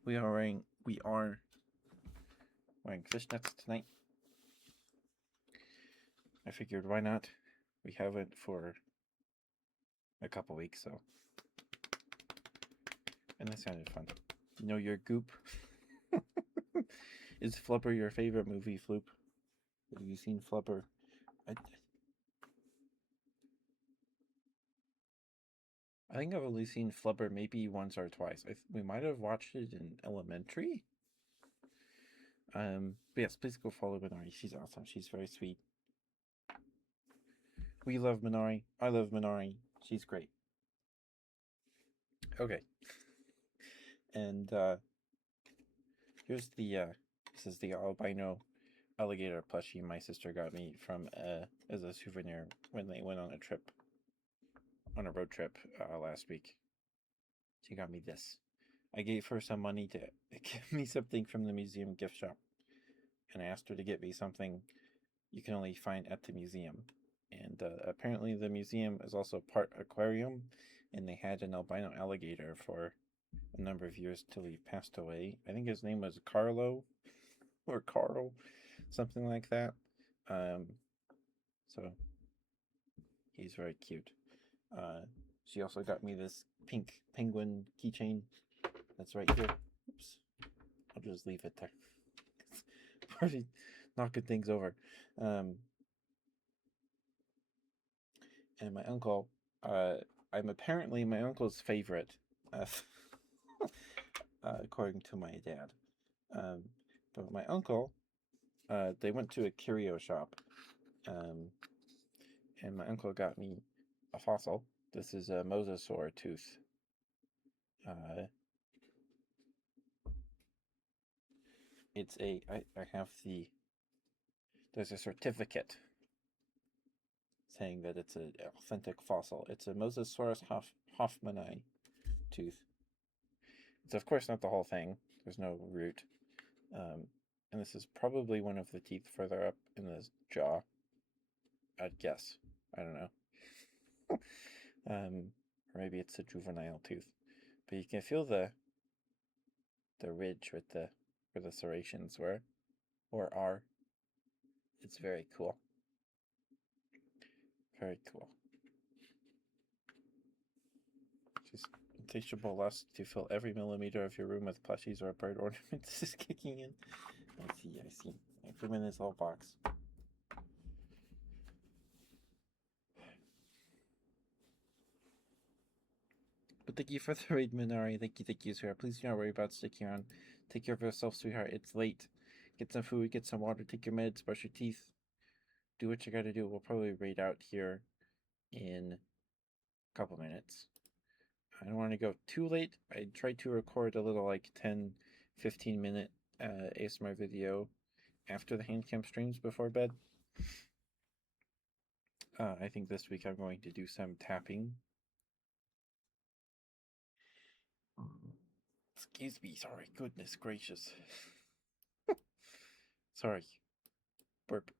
We are wearing fishnets tonight. I figured why not? We haven't for a couple weeks, so. And that sounded fun. You know your goop? Is Flubber your favorite movie, Floop? Have you seen Flubber? I think I've only seen Flubber maybe once or twice. We might have watched it in elementary. But yes, please go follow Minari. She's awesome. She's very sweet. We love Minari. I love Minari. She's great. Okay. And here's this is the albino alligator plushie my sister got me from as a souvenir when they went on a road trip last week. She got me this. I gave her some money to give me something from the museum gift shop, and I asked her to get me something you can only find at the museum. And apparently the museum is also part aquarium, and they had an albino alligator for a number of years till he passed away. I think his name was Carlo or Carl, something like that. So he's very cute. She also got me this pink penguin keychain that's right here. Oops. I'll just leave it there. Already knocking things over. And my uncle, I'm apparently my uncle's favorite, according to my dad. But my uncle, they went to a curio shop, and my uncle got me a fossil. This is a mosasaur tooth. It's I have there's a certificate saying that it's an authentic fossil. It's a Mosasaurus hoffmanni tooth. It's of course not the whole thing. There's no root. And this is probably one of the teeth further up in the jaw. I'd guess. I don't know. Or maybe it's a juvenile tooth. But you can feel the ridge with where the serrations were or are. It's very cool. Very cool. Just insatiable lust to fill every millimeter of your room with plushies or bird ornaments is kicking in. I see. I put them in this little box. But thank you for the raid, Minari. Thank you, sweetheart. Please do not worry about sticking around. Take care of yourself, sweetheart. It's late. Get some food, get some water, take your meds, brush your teeth. Do what you gotta do. We'll probably raid out here in a couple minutes. I don't want to go too late. I tried to record a little 10-15 minute ASMR video after the handcam streams before bed. I think this week I'm going to do some tapping. Excuse me, sorry, goodness gracious. Sorry. Burp.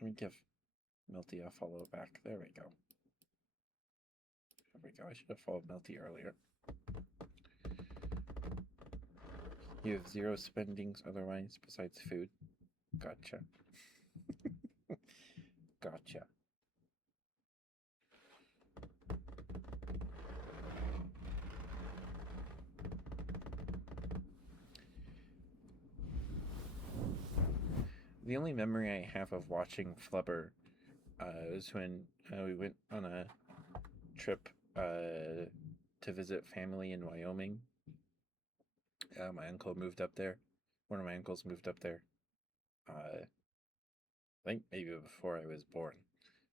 Let me give Milty a follow back. There we go. There we go. I should have followed Milty earlier. You have zero spendings otherwise besides food. Gotcha. Gotcha. The only memory I have of watching Flubber is when we went on a trip to visit family in Wyoming. My uncle moved up there. One of my uncles moved up there. I think maybe before I was born.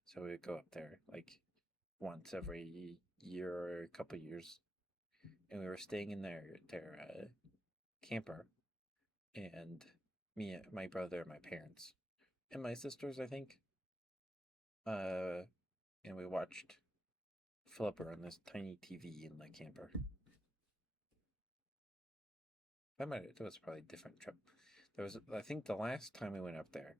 So we would go up there like once every year or a couple years, and we were staying in their camper, and me, my brother, my parents, and my sisters, I think. Uh, and we watched Flipper on this tiny TV in the camper. That was probably a different trip. There was, I think, the last time we went up there,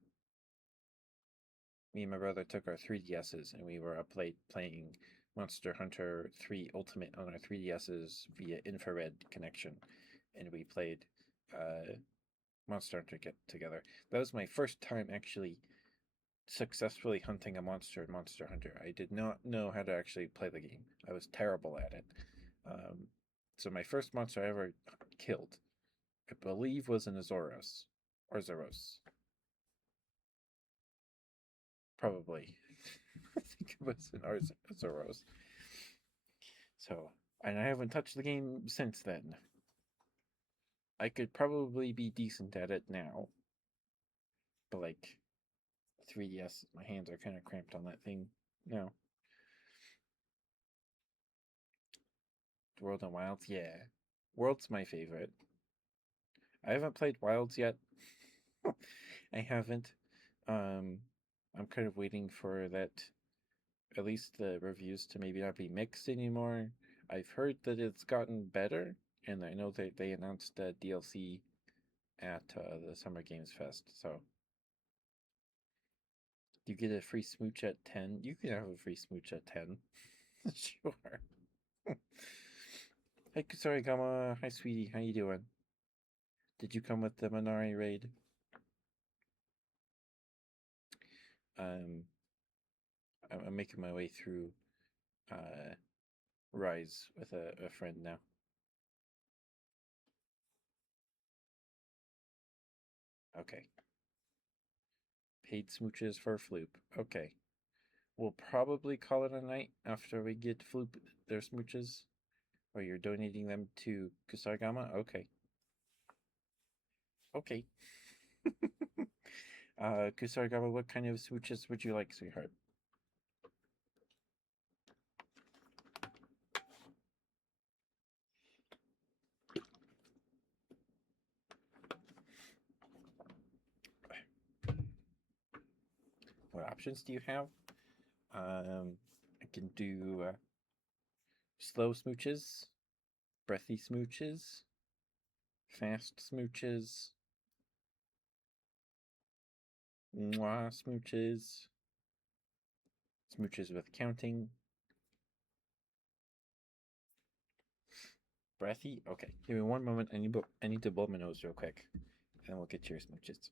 me and my brother took our 3DSs and we were up late playing Monster Hunter 3 Ultimate on our 3DSs via infrared connection, and we played Monster Hunter together. That was my first time actually successfully hunting a monster in Monster Hunter. I did not know how to actually play the game. I was terrible at it. So my first monster I ever killed, I believe, was an Azoros. Or Zoros. Probably. I think it was an Azoros. So, and I haven't touched the game since then. I could probably be decent at it now. But like 3DS, my hands are kind of cramped on that thing now. World and Wilds, yeah. World's my favorite. I haven't played Wilds yet. I haven't. I'm kind of waiting for that, at least the reviews to maybe not be mixed anymore. I've heard that it's gotten better, and I know that they announced DLC at the Summer Games Fest. So you get a free smooch at 10. You can have a free smooch at 10. Sure. Hey, sorry, Gama. Hi, sweetie. How you doing? Did you come with the Minari raid? I'm making my way through Rise with a friend now. Okay. Paid smooches for Floop. Okay. We'll probably call it a night after we get Floop their smooches. Or you're donating them to Kusarigama? Okay. Okay. Kusarigama, what kind of smooches would you like, sweetheart? What options do you have? I can do slow smooches, breathy smooches, fast smooches, mwah smooches, smooches with counting. Breathy? Okay, give me one moment. I need to blow my nose real quick, and then we'll get your smooches.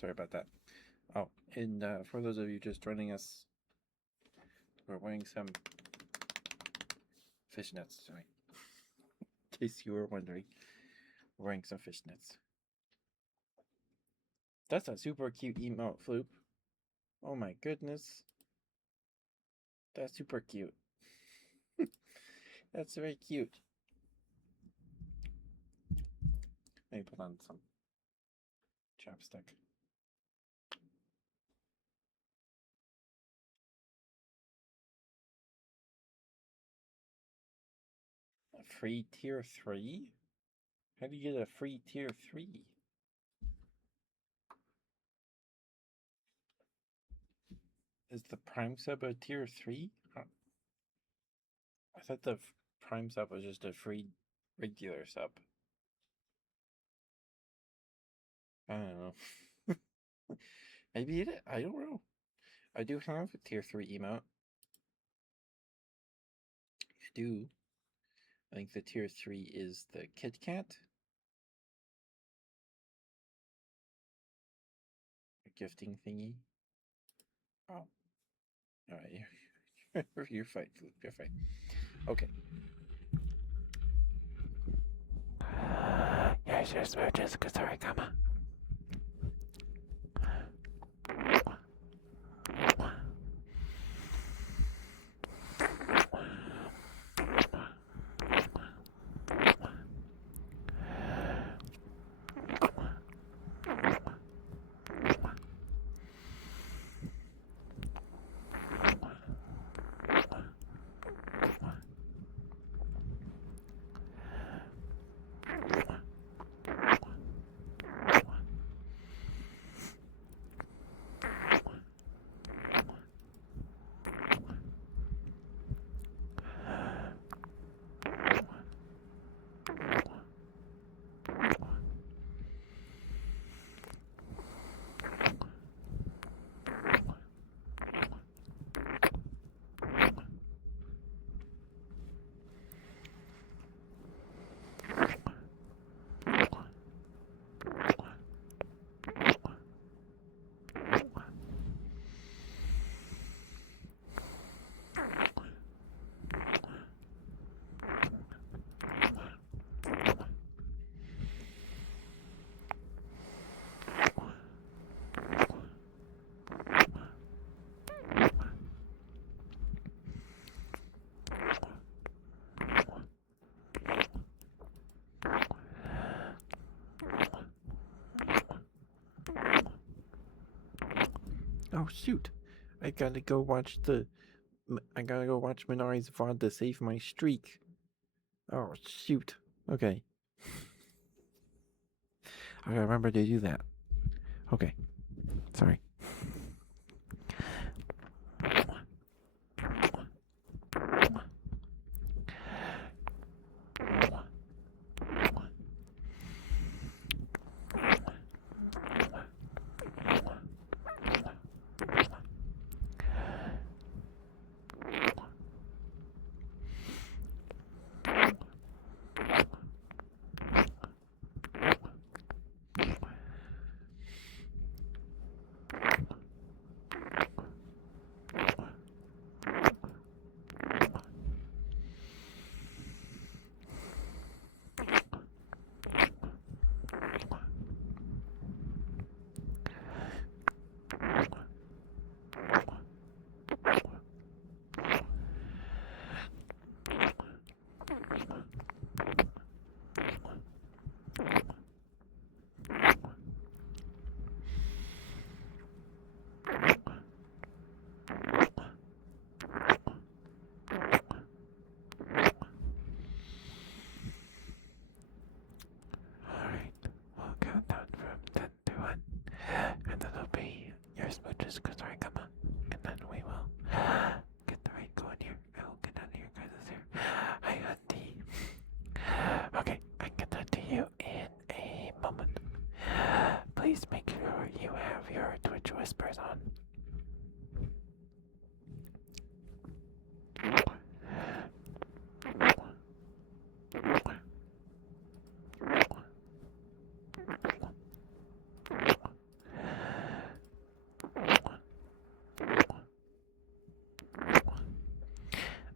Sorry about that. Oh, and for those of you just joining us, we're wearing some fishnets tonight. In case you were wondering, we're wearing some fishnets. That's a super cute emote, Floop. Oh my goodness. That's super cute. That's very cute. Let me put on some chapstick. A free tier 3? How do you get a free tier 3? Is the Prime sub a tier 3? I thought the Prime sub was just a free regular sub. I don't know. Maybe it is. I don't know. I do have a tier 3 emote. I do. I think the tier 3 is the Kit Kat. A gifting thingy. Oh. All right, you're fine, Flip. You're fine. Okay. Here's your smooches, Kusarigama. Oh shoot! I gotta go watch Minari's VOD to save my streak. Oh shoot! Okay. I gotta remember to do that. Okay. Sorry. Alright, we'll count down from 10 to 1. And that'll be your smooches, Kusarigama. And then we will get the right going here. I will get out of your guys' here. Hi, Auntie. Okay, I can get that to you in a moment. Please make sure you have your Twitch whispers on.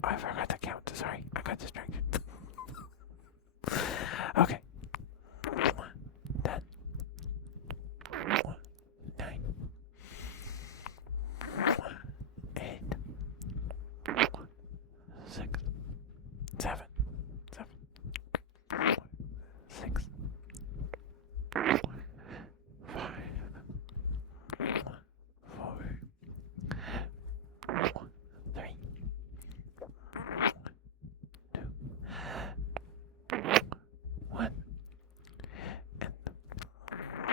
Oh, I forgot to count. Sorry, I got distracted. Okay. 10, 9, 8, 6, 7, 6, 5, 4, 3, 2, 1, and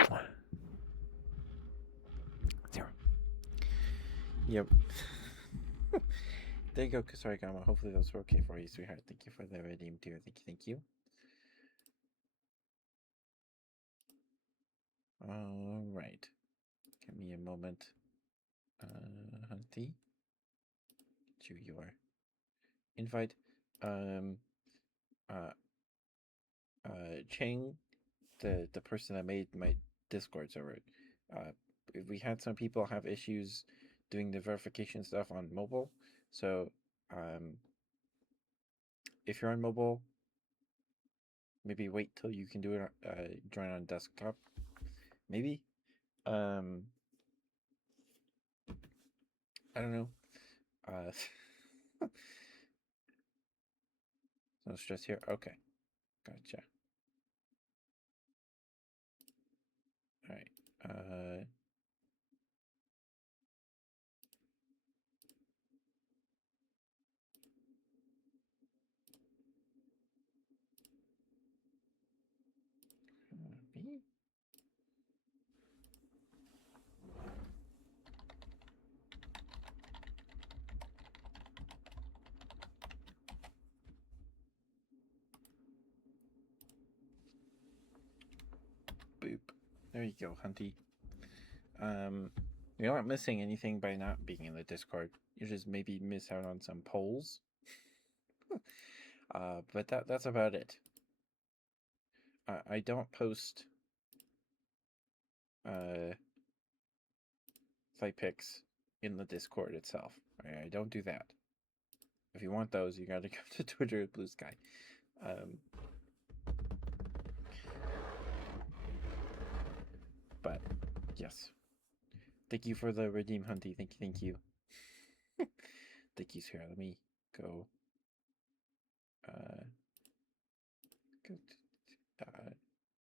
1, 0. Yep. There you go, Kusarigama. Hopefully those were okay for you, sweetheart. Thank you for the redeem, dear. Thank you. All right. Give me a moment. Hunty. To your invite. Uh, Chang, the person that made my Discord server. We had some people have issues doing the verification stuff on mobile. So if you're on mobile, maybe wait till you can do it. Join on desktop, maybe. I don't know. No stress here. Okay, gotcha. All right. Me? Boop. There you go, Hunty. You're not missing anything by not being in the Discord. You just maybe miss out on some polls. But that's about it. I don't post site pics in the Discord itself. I don't do that. If you want those, you gotta go to Twitter with Blue Sky. But yes, thank you for the redeem, Hunty. Thank you. Thank you, Sarah. Let me go.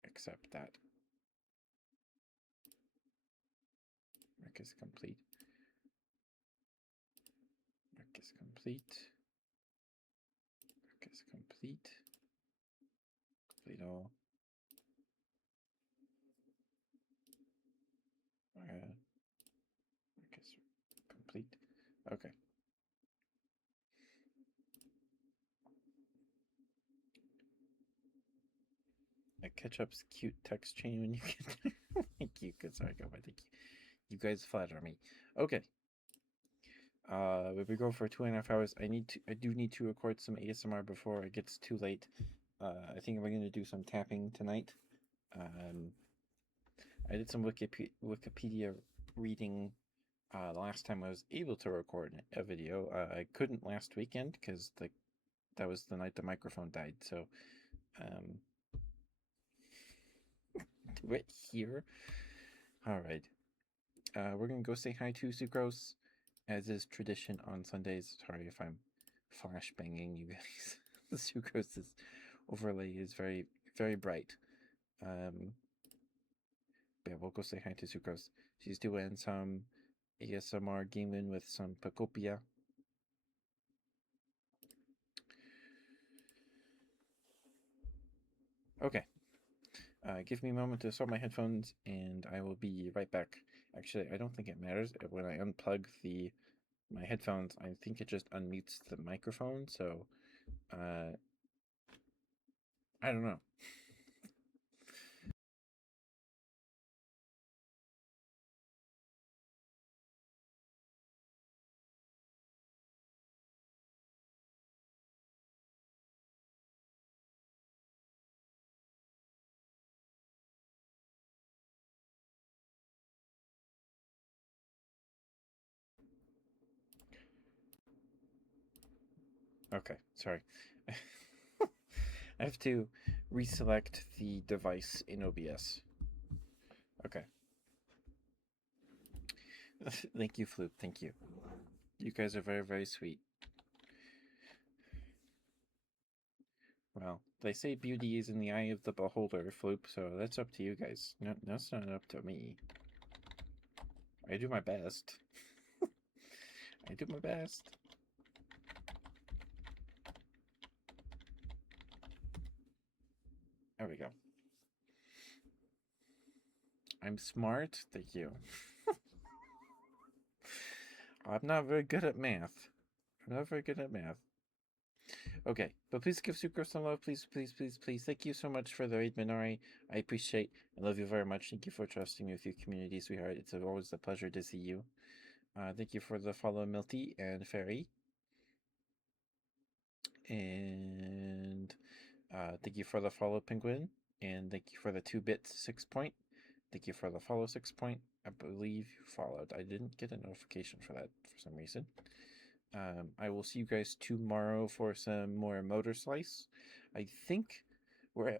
Accept that. Rec is complete. Rec is complete. Rec is complete. Complete all. Rec is complete. Okay. A Ketchup's cute text chain when you get there. Thank you. Good. Sorry, go. Thank you. You guys flatter me. Okay. We go for 2.5 hours. I do need to record some ASMR before it gets too late. I think we're gonna do some tapping tonight. I did some Wikipedia reading the last time I was able to record a video. I couldn't last weekend because that was the night the microphone died. So do it here. All right. We're gonna go say hi to Sucrose, as is tradition on Sundays. Sorry if I'm flash banging you guys. The Sucrose's overlay is very, very bright. Yeah, we'll go say hi to Sucrose. She's doing some ASMR gaming with some Pacopia. Okay. Give me a moment to sort my headphones, and I will be right back. Actually, I don't think it matters. When I unplug my headphones, I think it just unmutes the microphone, so I don't know. Okay, sorry. I have to reselect the device in OBS. Okay. Thank you, Floop. Thank you. You guys are very, very sweet. Well, they say beauty is in the eye of the beholder, Floop, so that's up to you guys. No, that's not up to me. I do my best. I do my best. There we go. I'm smart. Thank you. I'm not very good at math. I'm not very good at math. Okay, but please give Sucrose some love. Please, please, please, please. Thank you so much for the raid, Minori. I appreciate and love you very much. Thank you for trusting me with your community, sweetheart. It's always a pleasure to see you. Thank you for the follow, Milty and Fairy. And thank you for the follow, Penguin. And thank you for the 2 bits 6 point. Thank you for the follow, 6 Point. I believe you followed. I didn't get a notification for that for some reason. I will see you guys tomorrow for some more Motor Slice. I think we're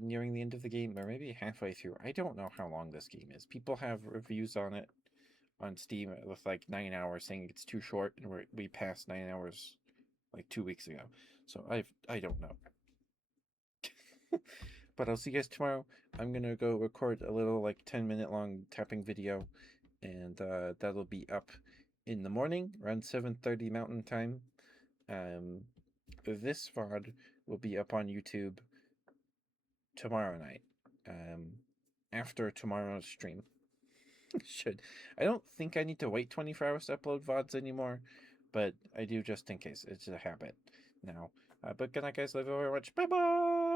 nearing the end of the game, or maybe halfway through. I don't know how long this game is. People have reviews on it on Steam with like 9 hours, saying it's too short, and we passed 9 hours like 2 weeks ago. So I don't know. But I'll see you guys tomorrow. I'm gonna go record a little like 10-minute long tapping video, and that'll be up in the morning around 7:30 Mountain Time. This VOD will be up on YouTube tomorrow night, after tomorrow's stream. I don't think I need to wait 24 hours to upload VODs anymore, but I do just in case. It's a habit now. But good night, guys. Love you very much. Bye bye.